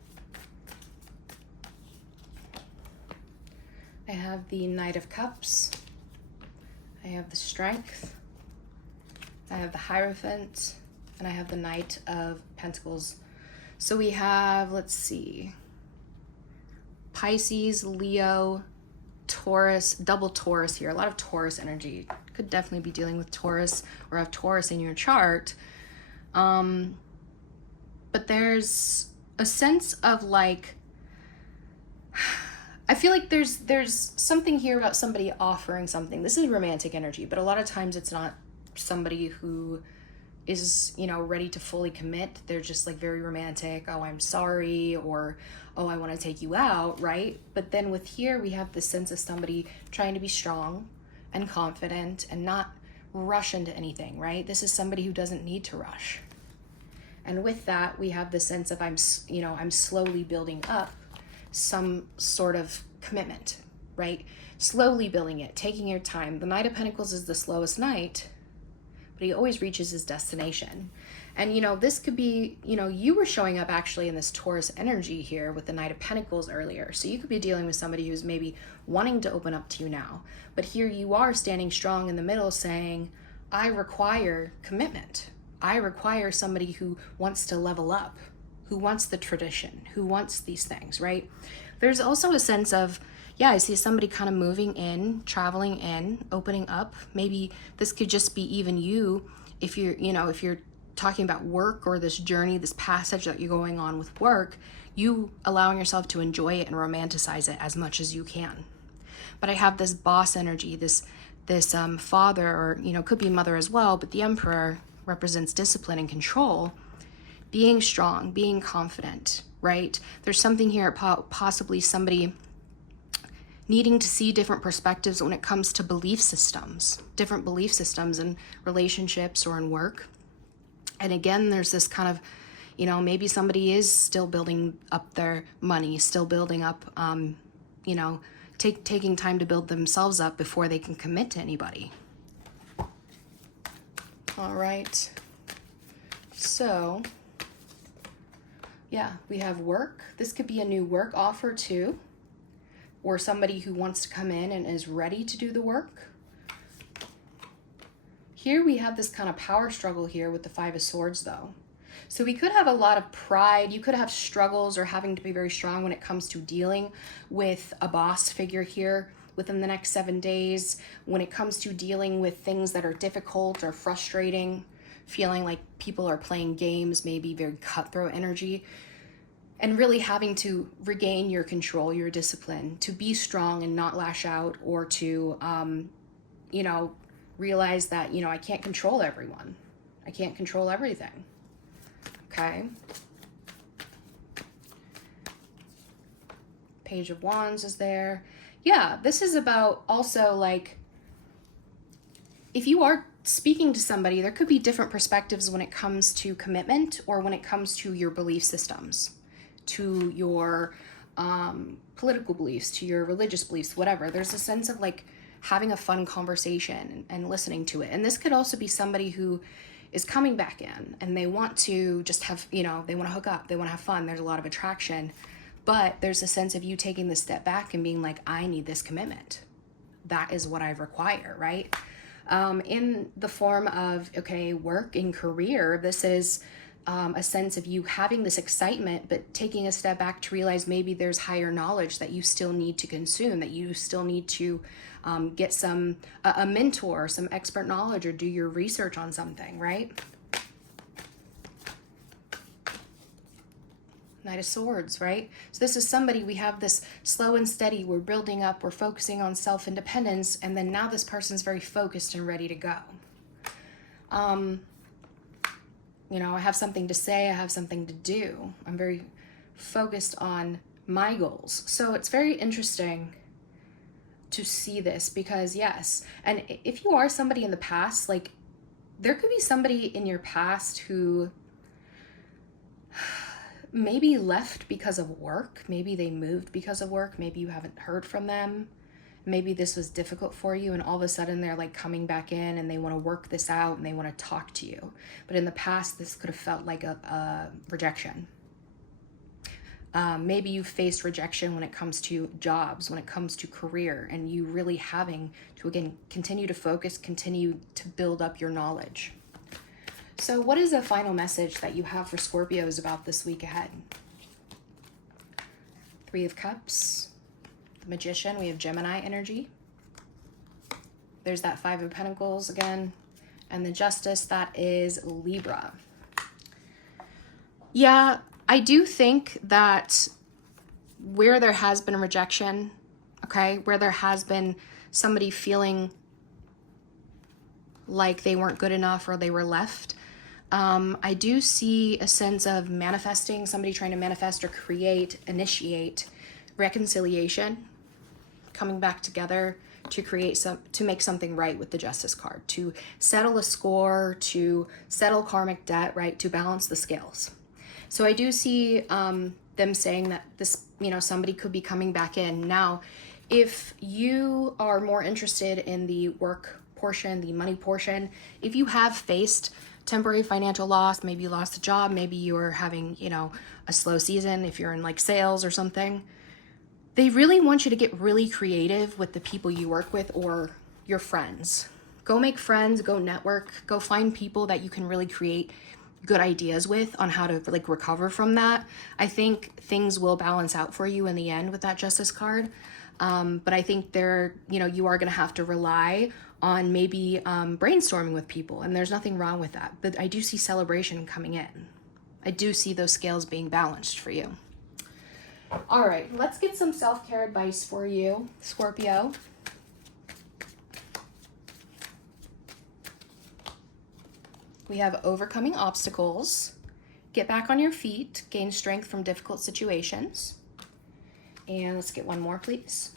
I have the Knight of Cups. I have the Strength. I have the Hierophant. And I have the Knight of Pentacles. So we have, let's see, Pisces, Leo, Taurus, double Taurus here. A lot of Taurus energy. Could definitely be dealing with Taurus or have Taurus in your chart. But there's a sense of like, I feel like there's something here about somebody offering something. This is romantic energy, but a lot of times it's not somebody who is, ready to fully commit. They're just like very romantic. Oh, I'm sorry, or oh, I want to take you out, right? But then with here, we have this sense of somebody trying to be strong and confident and not rush into anything, right? This is somebody who doesn't need to rush. And with that, we have the sense of I'm slowly building up some sort of commitment, right? Slowly building it, taking your time. The Knight of Pentacles is the slowest knight, but he always reaches his destination. And, this could be, you were showing up actually in this Taurus energy here with the Knight of Pentacles earlier. So you could be dealing with somebody who's maybe wanting to open up to you now. But here you are standing strong in the middle saying, I require commitment. I require somebody who wants to level up, who wants the tradition, who wants these things, right? There's also a sense of, yeah, I see somebody kind of moving in, traveling in, opening up. Maybe this could just be even you, if you're talking about work or this journey, this passage that you're going on with work, you allowing yourself to enjoy it and romanticize it as much as you can. But I have this boss energy, this father, or could be mother as well, but the Emperor represents discipline and control, being strong, being confident, right? There's something here, possibly somebody needing to see different perspectives when it comes to belief systems, different belief systems in relationships or in work. And again, there's this kind of, maybe somebody is still building up their money, still building up, taking time to build themselves up before they can commit to anybody. All right. So, yeah, we have work. This could be a new work offer too, or somebody who wants to come in and is ready to do the work. Here we have this kind of power struggle here with the Five of Swords though. So we could have a lot of pride. You could have struggles or having to be very strong when it comes to dealing with a boss figure here within the next 7 days. When it comes to dealing with things that are difficult or frustrating, feeling like people are playing games, maybe very cutthroat energy, and really having to regain your control, your discipline, to be strong and not lash out, or to, realize that, I can't control everyone. I can't control everything. Okay. Page of Wands is there. Yeah, this is about also like, if you are speaking to somebody, there could be different perspectives when it comes to commitment or when it comes to your belief systems, to your political beliefs, to your religious beliefs, whatever. There's a sense of like having a fun conversation and listening to it. And this could also be somebody who is coming back in and they want to just have, they want to hook up, they want to have fun. There's a lot of attraction, but there's a sense of you taking the step back and being like, I need this commitment. That is what I require, right? In the form of, okay, work and career, this is a sense of you having this excitement, but taking a step back to realize maybe there's higher knowledge that you still need to consume, that you still need to get a mentor, some expert knowledge, or do your research on something, right? Knight of Swords, right? So this is somebody, we have this slow and steady, we're building up, we're focusing on self-independence, and then now this person's very focused and ready to go. You know, I have something to say, I have something to do. I'm very focused on my goals. So it's very interesting to see this because yes, and if you are somebody in the past, like there could be somebody in your past who maybe left because of work, maybe they moved because of work, maybe you haven't heard from them, maybe this was difficult for you and all of a sudden they're like coming back in and they want to work this out and they want to talk to you. But in the past, this could have felt like a rejection. Maybe you faced rejection when it comes to jobs, when it comes to career, and you really having to, again, continue to focus, continue to build up your knowledge. So what is the final message that you have for Scorpios about this week ahead? Three of Cups, the Magician, we have Gemini energy. There's that Five of Pentacles again, and the Justice, that is Libra. Yeah, I do think that where there has been a rejection, okay, where there has been somebody feeling like they weren't good enough or they were left, I do see a sense of manifesting, somebody trying to manifest or create, initiate reconciliation, coming back together to create to make something right with the Justice card, to settle a score, to settle karmic debt, right, to balance the scales. So I do see them saying that this, you know, somebody could be coming back in. Now, if you are more interested in the work portion, the money portion, if you have faced temporary financial loss, maybe you lost a job, maybe you're having, you know, a slow season, if you're in like sales or something, they really want you to get really creative with the people you work with or your friends. Go make friends, go network, go find people that you can really create good ideas with on how to like recover from that. I think things will balance out for you in the end with that Justice card. But I think you are going to have to rely on maybe brainstorming with people, and there's nothing wrong with that. But I do see celebration coming in. I do see those scales being balanced for you. All right, let's get some self-care advice for you, Scorpio. We have overcoming obstacles, get back on your feet, gain strength from difficult situations. And let's get one more, please.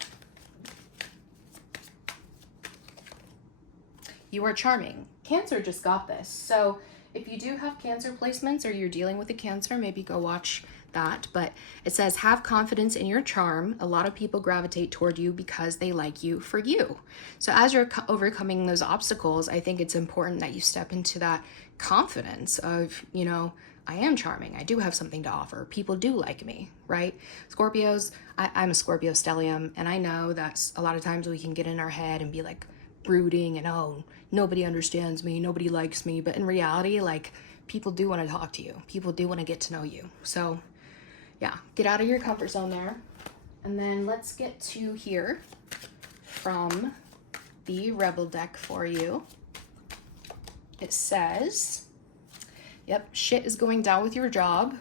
You are charming. Cancer just got this. So if you do have Cancer placements or you're dealing with a Cancer, maybe go watch that. But it says, have confidence in your charm. A lot of people gravitate toward you because they like you for you. So as you're overcoming those obstacles, I think it's important that you step into that confidence of, you know, I am charming. I do have something to offer. People do like me, right? Scorpios, I'm a Scorpio stellium, and I know that a lot of times we can get in our head and be like brooding and, oh, nobody understands me, nobody likes me. But in reality, like, people do want to talk to you. People do want to get to know you. So yeah, get out of your comfort zone there. And then let's get to here from the Rebel deck for you. It says, yep, shit is going down with your job.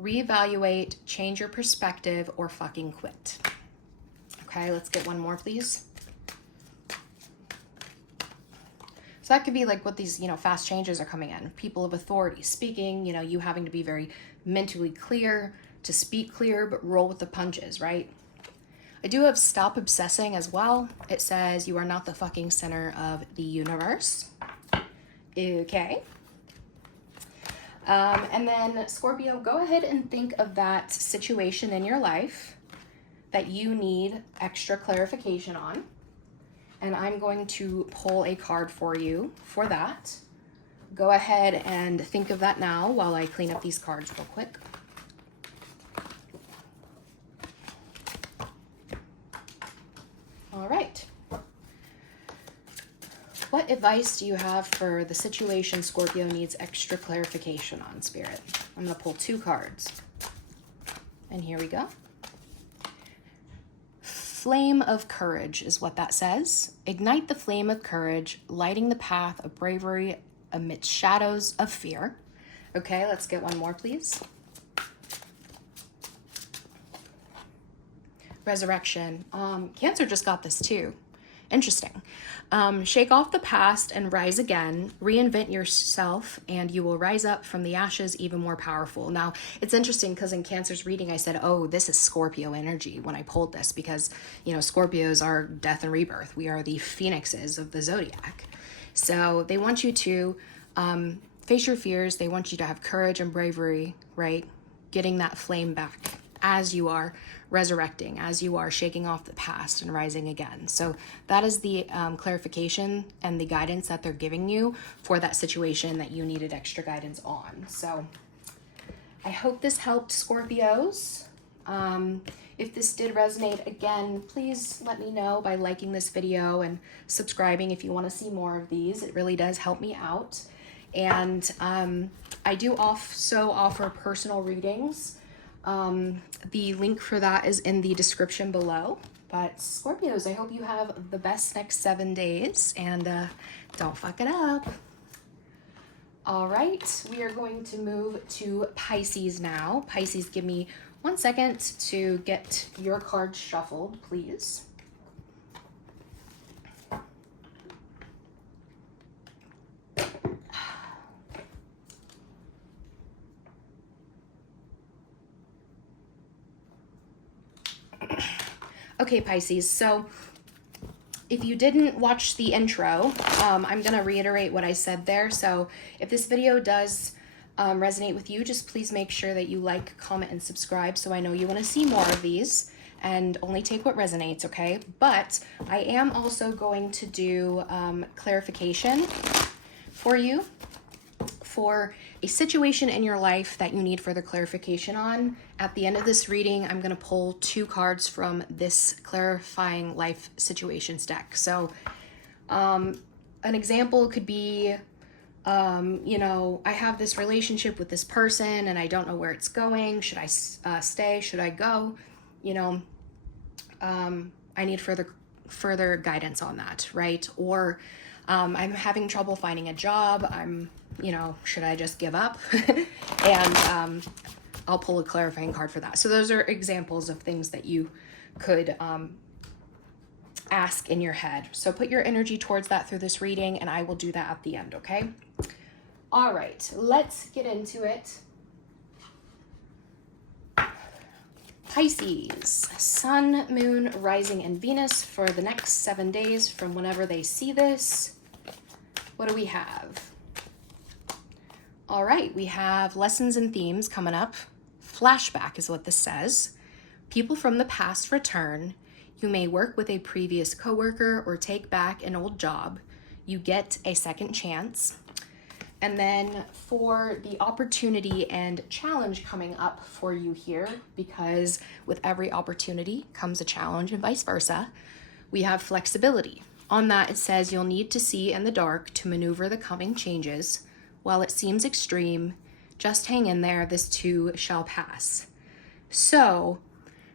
Reevaluate, change your perspective, or fucking quit. Okay, let's get one more, please. So that could be like what these, you know, fast changes are coming in. People of authority speaking, you know, you having to be very mentally clear, to speak clear, but roll with the punches, right? I do have stop obsessing as well. It says you are not the fucking center of the universe. Okay. And then Scorpio, go ahead and think of that situation in your life that you need extra clarification on. And I'm going to pull a card for you for that. Go ahead and think of that now while I clean up these cards real quick. All right. What advice do you have for the situation Scorpio needs extra clarification on, Spirit? I'm going to pull two cards. And here we go. Flame of courage is what that says. Ignite the flame of courage, lighting the path of bravery amidst shadows of fear. Okay, let's get one more, please. resurrection. Cancer just got this too. Interesting. Shake off the past and rise again. Reinvent yourself and you will rise up from the ashes even more powerful. Now, it's interesting because in Cancer's reading, I said, oh, this is Scorpio energy when I pulled this because, you know, Scorpios are death and rebirth. We are the phoenixes of the zodiac. So they want you to face your fears. They want you to have courage and bravery, right? Getting that flame back as you are resurrecting, as you are shaking off the past and rising again. So that is the clarification and the guidance that they're giving you for that situation that you needed extra guidance on. So I hope this helped, Scorpios. If this did resonate, again, please let me know by liking this video and subscribing if you want to see more of these. It really does help me out. And I do also offer personal readings. The link for that is in the description below. But Scorpios, I hope you have the best next 7 days and don't fuck it up. All right, we are going to move to Pisces now. Pisces, give me 1 second to get your cards shuffled, please. Okay, Pisces, so if you didn't watch the intro, I'm going to reiterate what I said there. So if this video does resonate with you, just please make sure that you like, comment, and subscribe so I know you want to see more of these, and only take what resonates, okay? But I am also going to do clarification for you for a situation in your life that you need further clarification on. At the end of this reading, I'm going to pull 2 cards from this clarifying life situations deck. So an example could be, you know, I have this relationship with this person and I don't know where it's going. Should I stay? Should I go? You know, I need further guidance on that, right? Or I'm having trouble finding a job. You know, should I just give up? And I'll pull a clarifying card for that. So those are examples of things that you could ask in your head. So put your energy towards that through this reading, and I will do that at the end, okay? All right, let's get into it. Pisces, Sun, Moon, Rising, and Venus for the next 7 days from whenever they see this. What do we have? All right, we have lessons and themes coming up. Flashback is what this says. People from the past return. You may work with a previous coworker or take back an old job. You get a second chance. And then for the opportunity and challenge coming up for you here, because with every opportunity comes a challenge and vice versa, we have flexibility. On that, it says you'll need to see in the dark to maneuver the coming changes. While it seems extreme, just hang in there, this too shall pass. So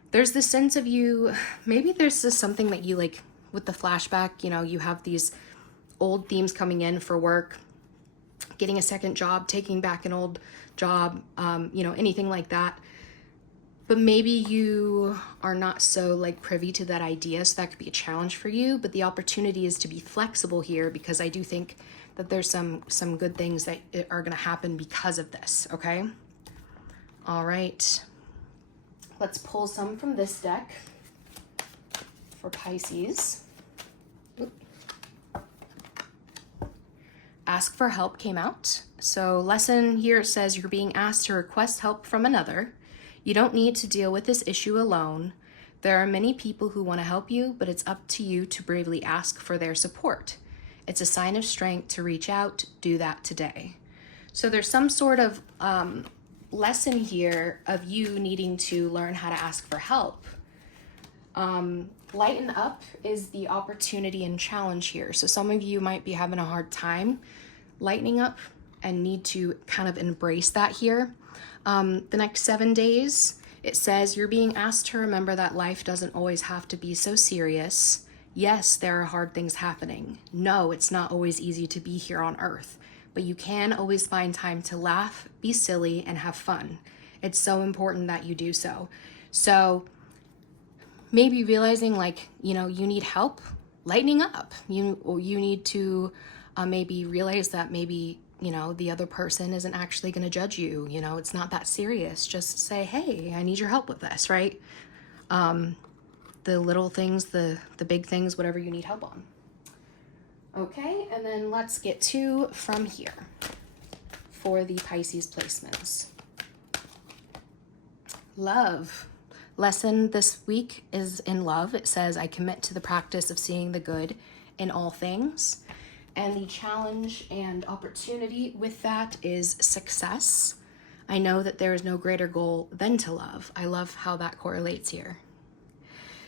there's this sense of you, maybe there's just something that you like with the flashback, you know, you have these old themes coming in for work, getting a second job, taking back an old job, you know, anything like that. But maybe you are not so like privy to that idea, so that could be a challenge for you. But the opportunity is to be flexible here, because I do think that there's some good things that are going to happen because of this, okay? All right. Let's pull some from this deck for Pisces. Ask for help came out. So lesson here says you're being asked to request help from another. You don't need to deal with this issue alone. There are many people who want to help you, but it's up to you to bravely ask for their support. It's a sign of strength to reach out. Do that today. So there's some sort of lesson here of you needing to learn how to ask for help. Lighten up is the opportunity and challenge here. So some of you might be having a hard time lightening up and need to kind of embrace that here. The next 7 days, it says you're being asked to remember that life doesn't always have to be so serious. Yes, there are hard things happening. No, it's not always easy to be here on Earth, but you can always find time to laugh, be silly, and have fun. It's so important that you do so. So maybe realizing like, you know, you need help lightening up. You need to maybe realize that maybe, you know, the other person isn't actually going to judge you. You know, it's not that serious. Just say, hey, I need your help with this, right? The little things, the big things, whatever you need help on. Okay, and then let's get to from here for the Pisces placements. Love. Lesson this week is in love. It says, I commit to the practice of seeing the good in all things. And the challenge and opportunity with that is success. I know that there is no greater goal than to love. I love how that correlates here.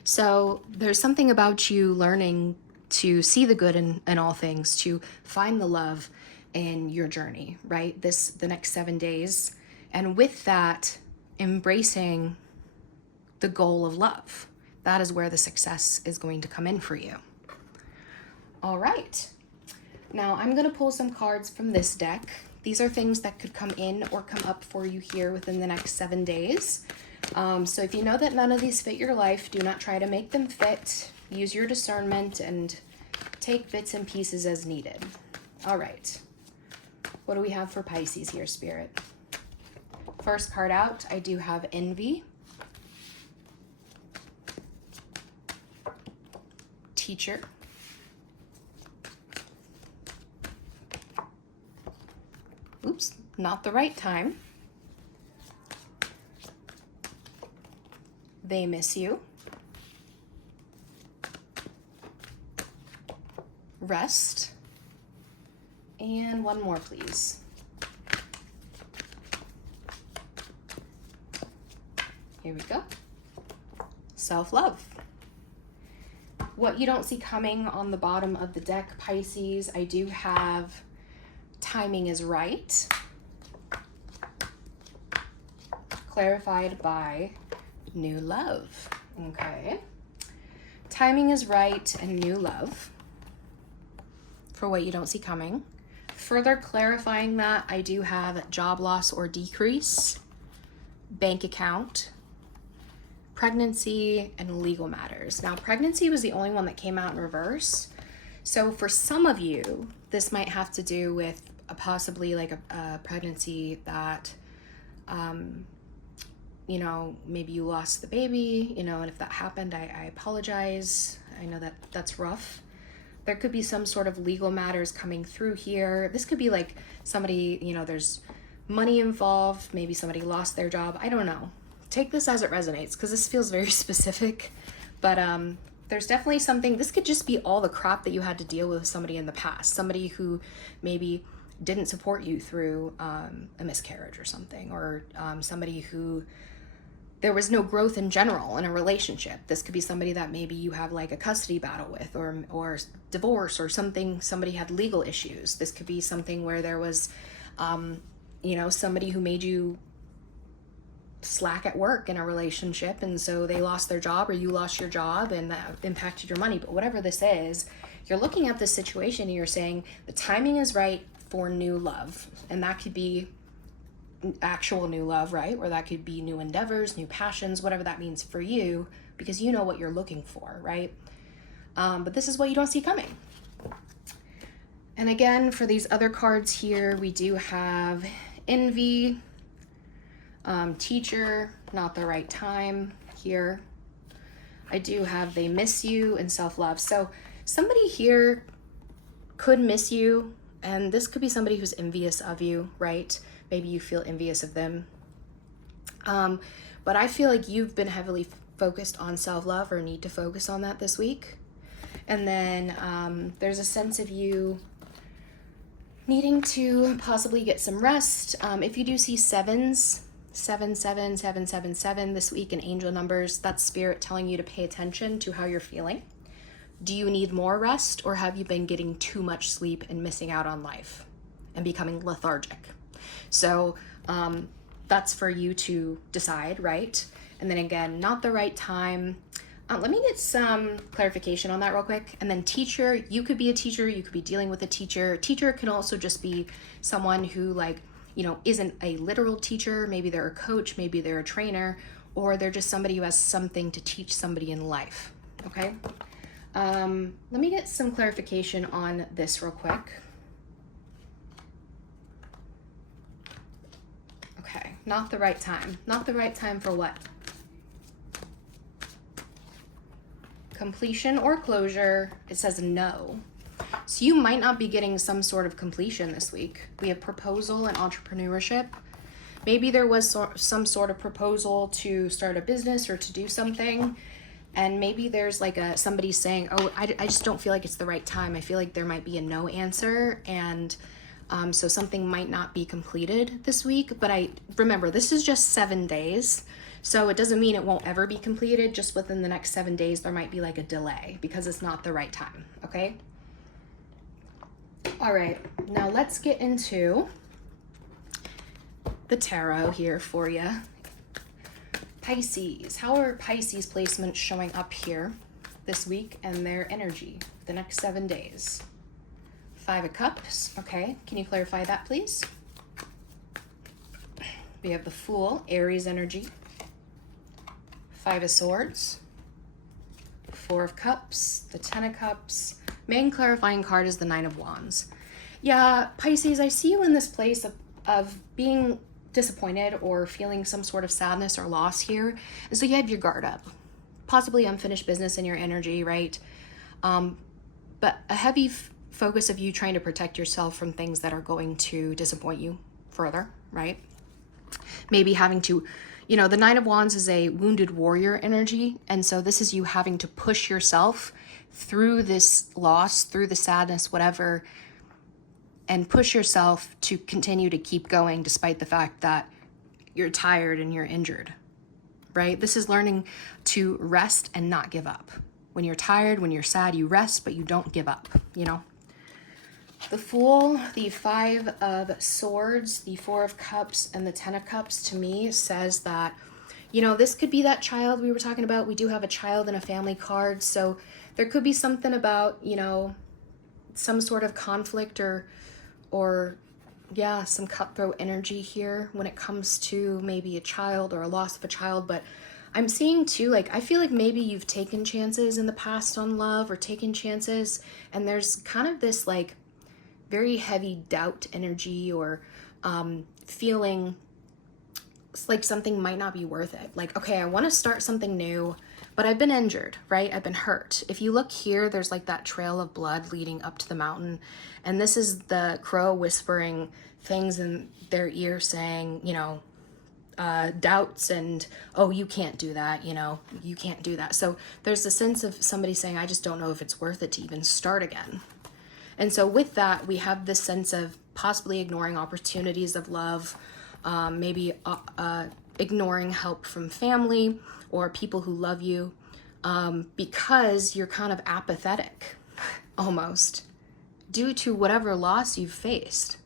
So there's something about you learning to see the good in all things, to find the love in your journey, right? The next 7 days. And with that, embracing the goal of love. That is where the success is going to come in for you. All right. Now I'm going to pull some cards from this deck. These are things that could come in or come up for you here within the next 7 days. So if you know that none of these fit your life, do not try to make them fit. Use your discernment and take bits and pieces as needed. All right. What do we have for Pisces here, Spirit? First card out, I do have envy. Teacher. Oops, not the right time. They miss you. Rest. And one more, please. Here we go. Self-love. What you don't see coming on the bottom of the deck, Pisces, I do have timing is right. Clarified by new love. Okay. Timing is right and new love for what you don't see coming. Further clarifying that, I do have job loss or decrease, bank account, pregnancy, and legal matters. Now, pregnancy was the only one that came out in reverse. So for some of you, this might have to do with possibly like a pregnancy that, you know, maybe you lost the baby, you know, and if that happened, I apologize. I know that that's rough. There could be some sort of legal matters coming through here. This could be like somebody, you know, there's money involved. Maybe somebody lost their job. I don't know. Take this as it resonates because this feels very specific. But there's definitely something. This could just be all the crap that you had to deal with somebody in the past. Somebody who maybe didn't support you through a miscarriage or something. Or somebody who there was no growth in general in a relationship. This could be somebody that maybe you have like a custody battle with or divorce or something. Somebody had legal issues. This could be something where there was, you know, somebody who made you slack at work in a relationship. And so they lost their job or you lost your job and that impacted your money. But whatever this is, you're looking at this situation and you're saying the timing is right for new love. And that could be actual new love, right? Or that could be new endeavors, new passions, whatever that means for you, because you know what you're looking for, right? But this is what you don't see coming. And again, for these other cards here, we do have envy, teacher, not the right time here. I do have they miss you and self-love. So somebody here could miss you, and this could be somebody who's envious of you, right? Maybe you feel envious of them. But I feel like you've been heavily focused on self-love or need to focus on that this week. And then there's a sense of you needing to possibly get some rest. If you do see sevens, 77777 this week in angel numbers, that's spirit telling you to pay attention to how you're feeling. Do you need more rest, or have you been getting too much sleep and missing out on life and becoming lethargic? So that's for you to decide, right? And then again, not the right time. Let me get some clarification on that real quick. And then teacher, you could be a teacher, you could be dealing with a teacher. Teacher can also just be someone who, like, you know, isn't a literal teacher. Maybe they're a coach, maybe they're a trainer, or they're just somebody who has something to teach somebody in life, okay? Let me get some clarification on this real quick. Okay, not the right time. Not the right time for what? Completion or closure. It says no. So you might not be getting some sort of completion this week. We have proposal and entrepreneurship. Maybe there was some sort of proposal to start a business or to do something. And maybe there's like somebody saying, oh, I just don't feel like it's the right time. I feel like there might be a no answer. And so something might not be completed this week. But remember, this is just 7 days. So it doesn't mean it won't ever be completed. Just within the next 7 days, there might be like a delay because it's not the right time. Okay. All right. Now let's get into the tarot here for you. Pisces. How are Pisces placements showing up here this week and their energy the next 7 days? 5 of Cups. Okay. Can you clarify that, please? We have the Fool, Aries energy. 5 of Swords. 4 of Cups. The 10 of Cups. Main clarifying card is the 9 of Wands. Yeah, Pisces, I see you in this place of being disappointed or feeling some sort of sadness or loss here. And so you have your guard up. Possibly unfinished business in your energy, right? But a heavy focus of you trying to protect yourself from things that are going to disappoint you further, right? Maybe having to, the 9 of Wands is a wounded warrior energy. And so this is you having to push yourself through this loss, through the sadness, whatever, and push yourself to continue to keep going despite the fact that you're tired and you're injured, right? This is learning to rest and not give up. When you're tired, when you're sad, you rest, but you don't give up, The Fool, the 5 of Swords, the 4 of Cups, and the 10 of Cups to me says that, this could be that child we were talking about. We do have a child and a family card. So there could be something about, some sort of conflict or some cutthroat energy here when it comes to maybe a child or a loss of a child. But I'm seeing too, I feel like maybe you've taken chances in the past on love or taken chances. And there's kind of this very heavy doubt energy or feeling like something might not be worth it. Okay, I want to start something new, but I've been injured, right? I've been hurt. If you look here, there's that trail of blood leading up to the mountain. And this is the crow whispering things in their ear saying, doubts and, oh, you can't do that, you can't do that. So there's a sense of somebody saying, I just don't know if it's worth it to even start again. And so with that, we have this sense of possibly ignoring opportunities of love, maybe ignoring help from family or people who love you, because you're kind of apathetic almost due to whatever loss you've faced.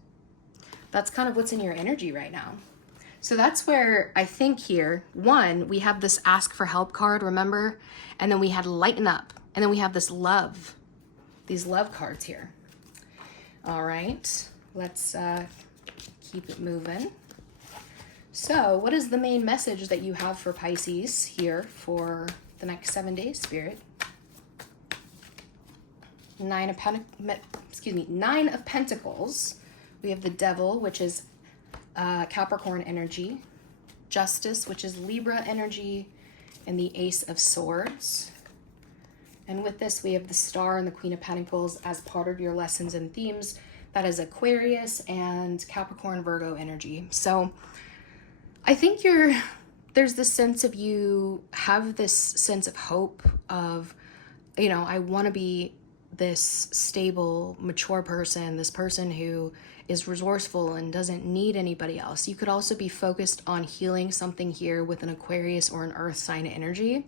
That's kind of what's in your energy right now. So that's where I think here, one, we have this ask for help card, remember? And then we had lighten up. And then we have this love, these love cards here. All right, let's keep it moving. So what is the main message that you have for Pisces here for the next 7 days, Spirit? 9 of Pentacles. We have the Devil, which is Capricorn energy. Justice, which is Libra energy. And the Ace of Swords. And with this, we have the Star and the Queen of Pentacles as part of your lessons and themes. That is Aquarius and Capricorn, Virgo energy. So I think there's this sense of you have this sense of hope of, I want to be this stable, mature person, this person who is resourceful and doesn't need anybody else. You could also be focused on healing something here with an Aquarius or an Earth sign energy,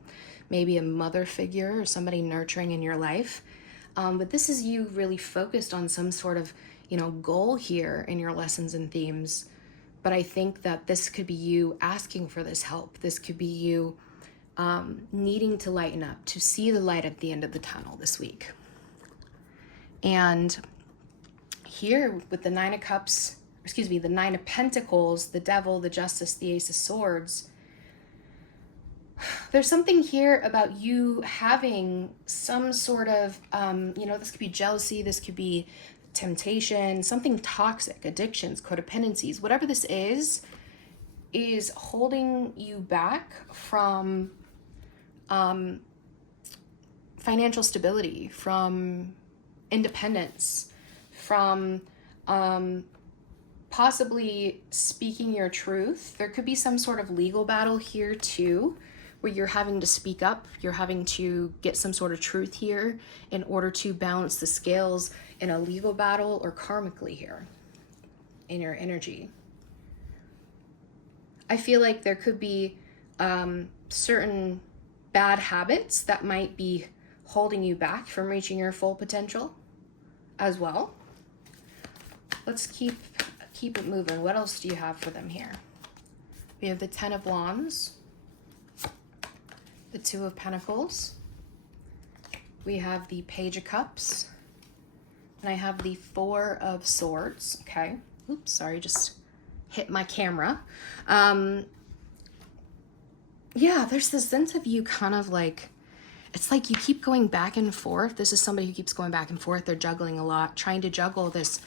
maybe a mother figure or somebody nurturing in your life. But this is you really focused on some sort of, goal here in your lessons and themes. But I think that this could be you asking for this help. This could be you needing to lighten up, to see the light at the end of the tunnel this week. And here with the 9 of Cups, the 9 of Pentacles, the Devil, the Justice, the Ace of Swords, There's something here about you having some sort of, this could be jealousy, this could be temptation, something toxic, addictions, codependencies, whatever this is holding you back from financial stability, from independence, from possibly speaking your truth. There could be some sort of legal battle here too, where you're having to speak up, you're having to get some sort of truth here in order to balance the scales in a legal battle or karmically here in your energy. I feel like there could be certain bad habits that might be holding you back from reaching your full potential as well. Let's keep it moving. What else do you have for them here? We have the Ten of Wands, the Two of Pentacles, we have the Page of Cups, and I have the Four of Swords. Okay. Oops, sorry, just hit my camera. Yeah, there's this sense of you kind of like, it's like you keep going back and forth. This is somebody who keeps going back and forth. They're juggling a lot, trying to juggle this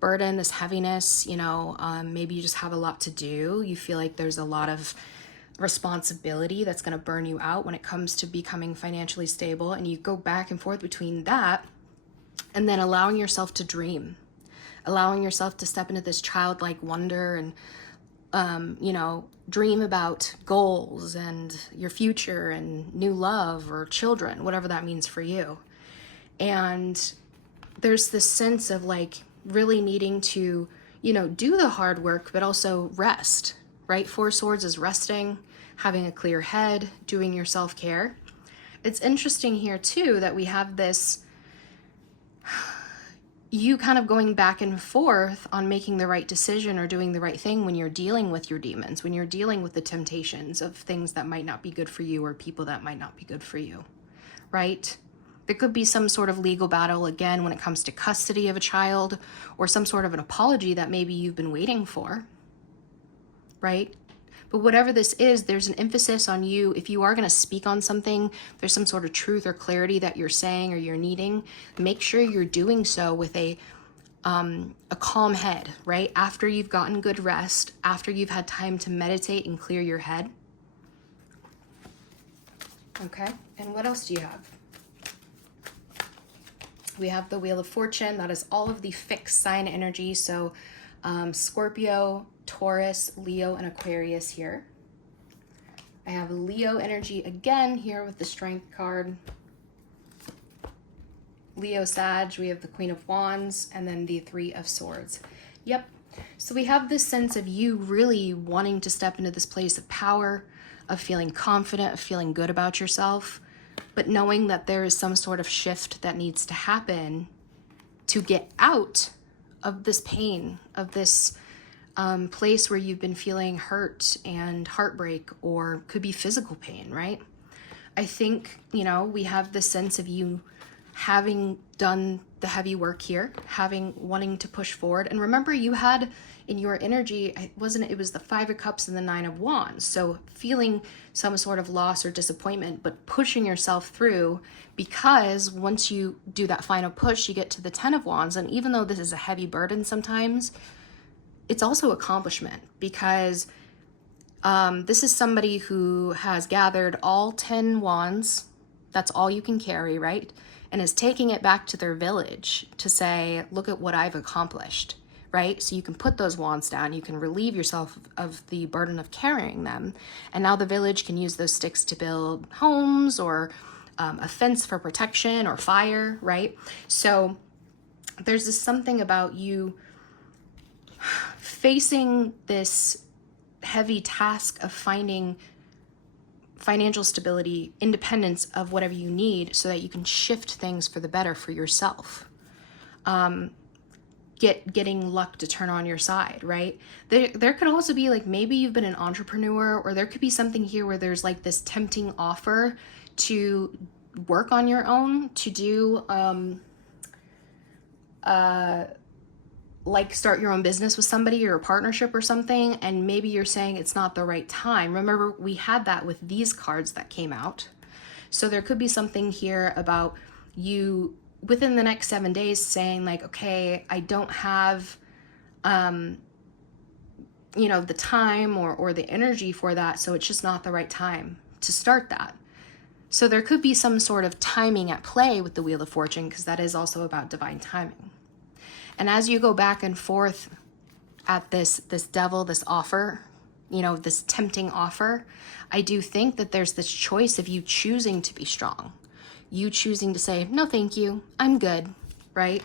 burden, this heaviness, maybe you just have a lot to do. You feel like there's a lot of responsibility that's going to burn you out when it comes to becoming financially stable. And you go back and forth between that and then allowing yourself to dream, allowing yourself to step into this childlike wonder and, dream about goals and your future and new love or children, whatever that means for you. And there's this sense of like really needing to, do the hard work, but also rest, right? Four Swords is resting, having a clear head, doing your self-care. It's interesting here too that we have this, you kind of going back and forth on making the right decision or doing the right thing when you're dealing with your demons, when you're dealing with the temptations of things that might not be good for you or people that might not be good for you, right? There could be some sort of legal battle, again, when it comes to custody of a child or some sort of an apology that maybe you've been waiting for, right? But whatever this is, there's an emphasis on you. If you are going to speak on something, there's some sort of truth or clarity that you're saying or you're needing. Make sure you're doing so with a calm head, right? After you've gotten good rest, after you've had time to meditate and clear your head. Okay, and what else do you have? We have the Wheel of Fortune. That is all of the fixed sign energy. So Scorpio, Taurus, Leo, and Aquarius here. I have Leo energy again here with the Strength card. Leo, Sag, we have the Queen of Wands, and then the Three of Swords. Yep. So we have this sense of you really wanting to step into this place of power, of feeling confident, of feeling good about yourself, but knowing that there is some sort of shift that needs to happen to get out of this pain, of this place where you've been feeling hurt and heartbreak, or could be physical pain, right? I think, we have this sense of you having done the heavy work here, wanting to push forward. And remember, you had in your energy, it was the Five of Cups and the Nine of Wands. So feeling some sort of loss or disappointment, but pushing yourself through, because once you do that final push, you get to the Ten of Wands. And even though this is a heavy burden sometimes, it's also accomplishment, because this is somebody who has gathered all 10 wands. That's all you can carry, right? And is taking it back to their village to say, look at what I've accomplished, right? So you can put those wands down, you can relieve yourself of the burden of carrying them. And now the village can use those sticks to build homes or a fence for protection or fire, right? So there's this something about you facing this heavy task of finding financial stability, independence of whatever you need so that you can shift things for the better for yourself. Getting luck to turn on your side, right? There could also be like, maybe you've been an entrepreneur, or there could be something here where there's like this tempting offer to work on your own, to do like start your own business with somebody or a partnership or something, and maybe you're saying it's not the right time. Remember, we had that with these cards that came out. So there could be something here about you within the next 7 days saying like, okay, I don't have, you know, the time or the energy for that. So it's just not the right time to start that. So there could be some sort of timing at play with the Wheel of Fortune, because that is also about divine timing. And as you go back and forth at this devil, this offer, you know, this tempting offer, I do think that there's this choice of you choosing to be strong. You choosing to say, no, thank you, I'm good, right?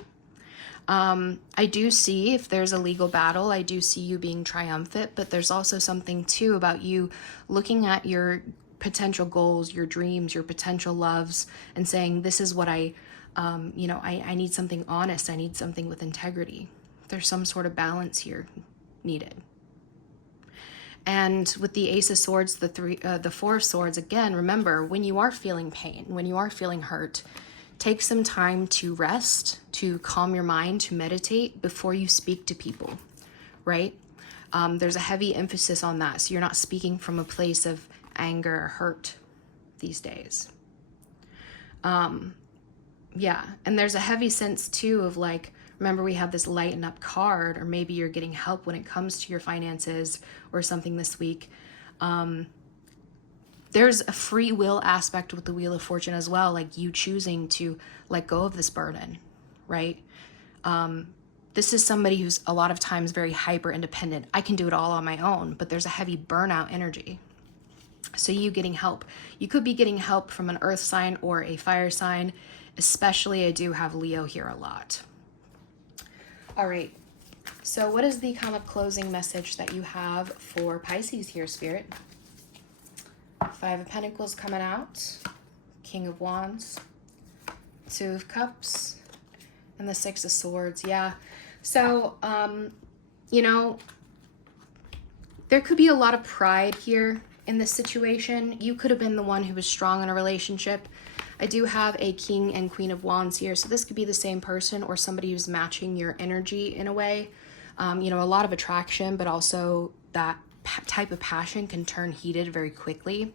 I do see if there's a legal battle, I do see you being triumphant, but there's also something too about you looking at your potential goals, your dreams, your potential loves, and saying, this is what I need something honest. I need something with integrity. There's some sort of balance here needed. And with the Ace of Swords, the Four of Swords, again, remember, when you are feeling pain, when you are feeling hurt, take some time to rest, to calm your mind, to meditate before you speak to people, right? There's a heavy emphasis on that. So you're not speaking from a place of anger or hurt these days. Yeah, and there's a heavy sense too of like, remember we have this lighten up card, or maybe you're getting help when it comes to your finances or something this week. There's a free will aspect with the Wheel of Fortune as well, like you choosing to let go of this burden, right? This is somebody who's a lot of times very hyper independent. I can do it all on my own, but there's a heavy burnout energy. So you getting help. You could be getting help from an earth sign or a fire sign, especially I do have Leo here a lot. All right, so what is the kind of closing message that you have for Pisces here, Spirit? Five of Pentacles coming out, King of Wands, Two of Cups, and the Six of Swords. Yeah, so, you know, there could be a lot of pride here in this situation. You could have been the one who was strong in a relationship. I do have a King and Queen of Wands here, so this could be the same person or somebody who's matching your energy in a way. You know, a lot of attraction, but also that type of passion can turn heated very quickly.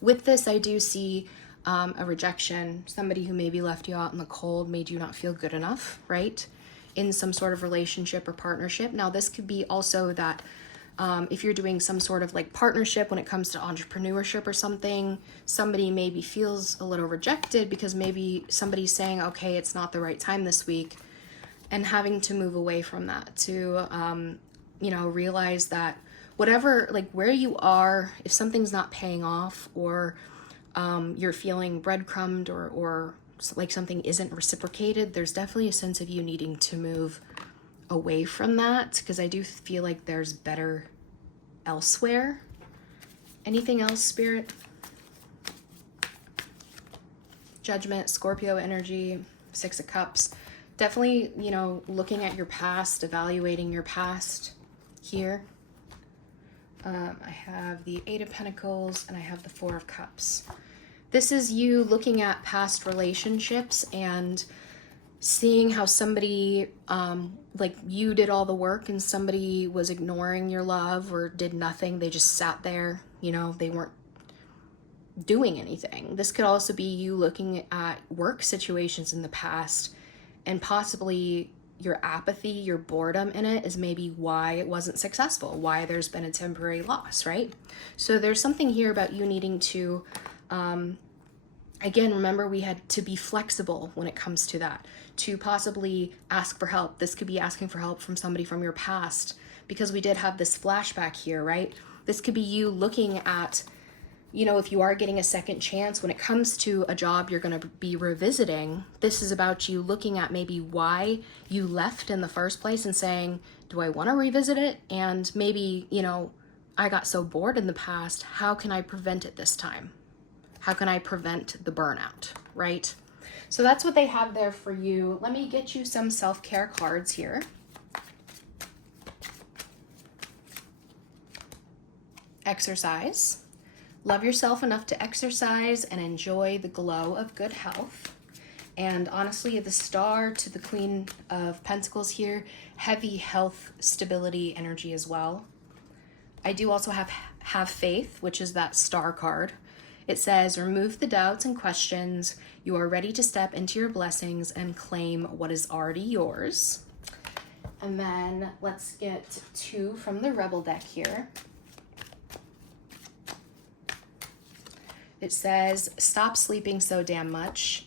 With this, I do see a rejection, somebody who maybe left you out in the cold, made you not feel good enough, right? In some sort of relationship or partnership. Now, this could be also that if you're doing some sort of like partnership when it comes to entrepreneurship or something, somebody maybe feels a little rejected because maybe somebody's saying, okay, it's not the right time this week, and having to move away from that to, you know, realize that whatever, like where you are, if something's not paying off or you're feeling breadcrumbed or like something isn't reciprocated, there's definitely a sense of you needing to move away from that, because I do feel like there's better elsewhere. Anything else, Spirit? Judgment, Scorpio energy, Six of Cups. Definitely, you know, looking at your past, evaluating your past here. I have the Eight of Pentacles and I have the Four of Cups. This is you looking at past relationships and seeing how somebody, like you did all the work and somebody was ignoring your love or did nothing. They just sat there, you know, they weren't doing anything. This could also be you looking at work situations in the past and possibly your apathy, your boredom in it is maybe why it wasn't successful, why there's been a temporary loss, right? So there's something here about you needing to, again, remember we had to be flexible when it comes to that, to possibly ask for help. This could be asking for help from somebody from your past, because we did have this flashback here, right? This could be you looking at, you know, if you are getting a second chance when it comes to a job you're going to be revisiting, this is about you looking at maybe why you left in the first place and saying, do I want to revisit it? And maybe, you know, I got so bored in the past, how can I prevent it this time? How can I prevent the burnout, right? So that's what they have there for you. Let me get you some self-care cards here. Exercise. Love yourself enough to exercise and enjoy the glow of good health. And honestly, the Star to the Queen of Pentacles here, heavy health, stability, energy as well. I do also have faith, which is that Star card. It says, remove the doubts and questions. You are ready to step into your blessings and claim what is already yours. And then let's get 2 from the Rebel deck here. It says, stop sleeping so damn much.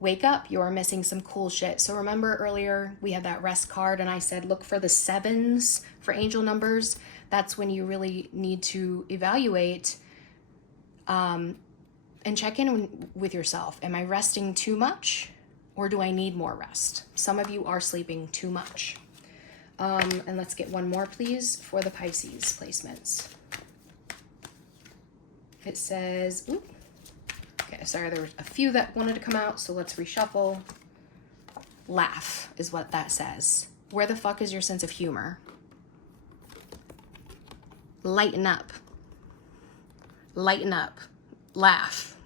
Wake up, you are missing some cool shit. So remember earlier we had that rest card and I said, look for the 7s for angel numbers. That's when you really need to evaluate and check in with yourself. Am I resting too much or do I need more rest? Some of you are sleeping too much. And let's get 1 more, please, for the Pisces placements. It says, ooh, okay, sorry, there were a few that wanted to come out, so let's reshuffle. Laugh is what that says. Where the fuck is your sense of humor? Lighten up. Lighten up. Laugh.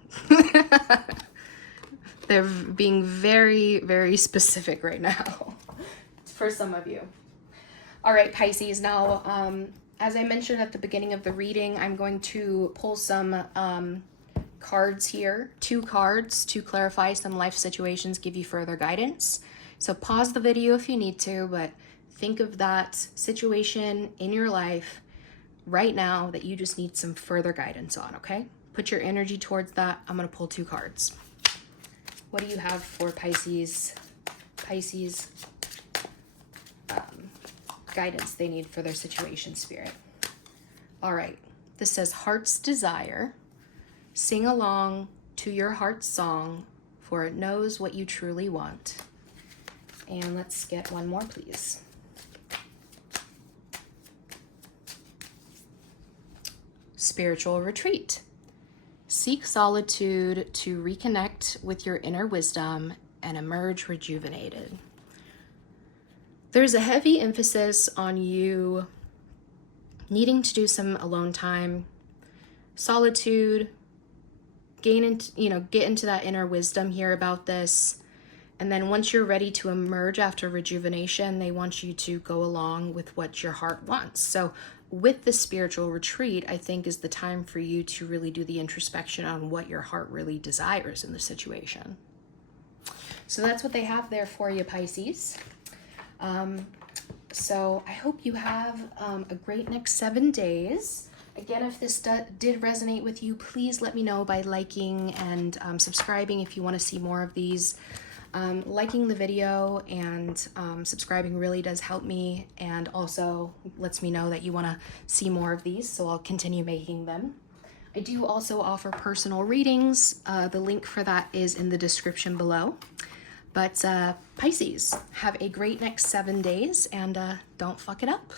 They're being very, very specific right now for some of you. All right, Pisces. Now, as I mentioned at the beginning of the reading, I'm going to pull some cards here. 2 cards to clarify some life situations, give you further guidance. So pause the video if you need to, but think of that situation in your life right now that you just need some further guidance on, okay? Put your energy towards that. I'm going to pull 2 cards. What do you have for Pisces? Pisces guidance they need for their situation, Spirit. All right. This says Heart's Desire. Sing along to your heart's song, for it knows what you truly want. And let's get 1 more, please. Spiritual Retreat. Seek solitude to reconnect with your inner wisdom and emerge rejuvenated. There's a heavy emphasis on you needing to do some alone time, solitude, get into that inner wisdom here about this. And then once you're ready to emerge after rejuvenation, they want you to go along with what your heart wants. So with the spiritual retreat, I think is the time for you to really do the introspection on what your heart really desires in the situation. So that's what they have there for you, Pisces. So I hope you have a great next 7 days. Again, if this did resonate with you, please let me know by liking and subscribing if you want to see more of these. Liking the video and subscribing really does help me, and also lets me know that you want to see more of these, so I'll continue making them. I do also offer personal readings. The link for that is in the description below. But Pisces, have a great next 7 days and don't fuck it up.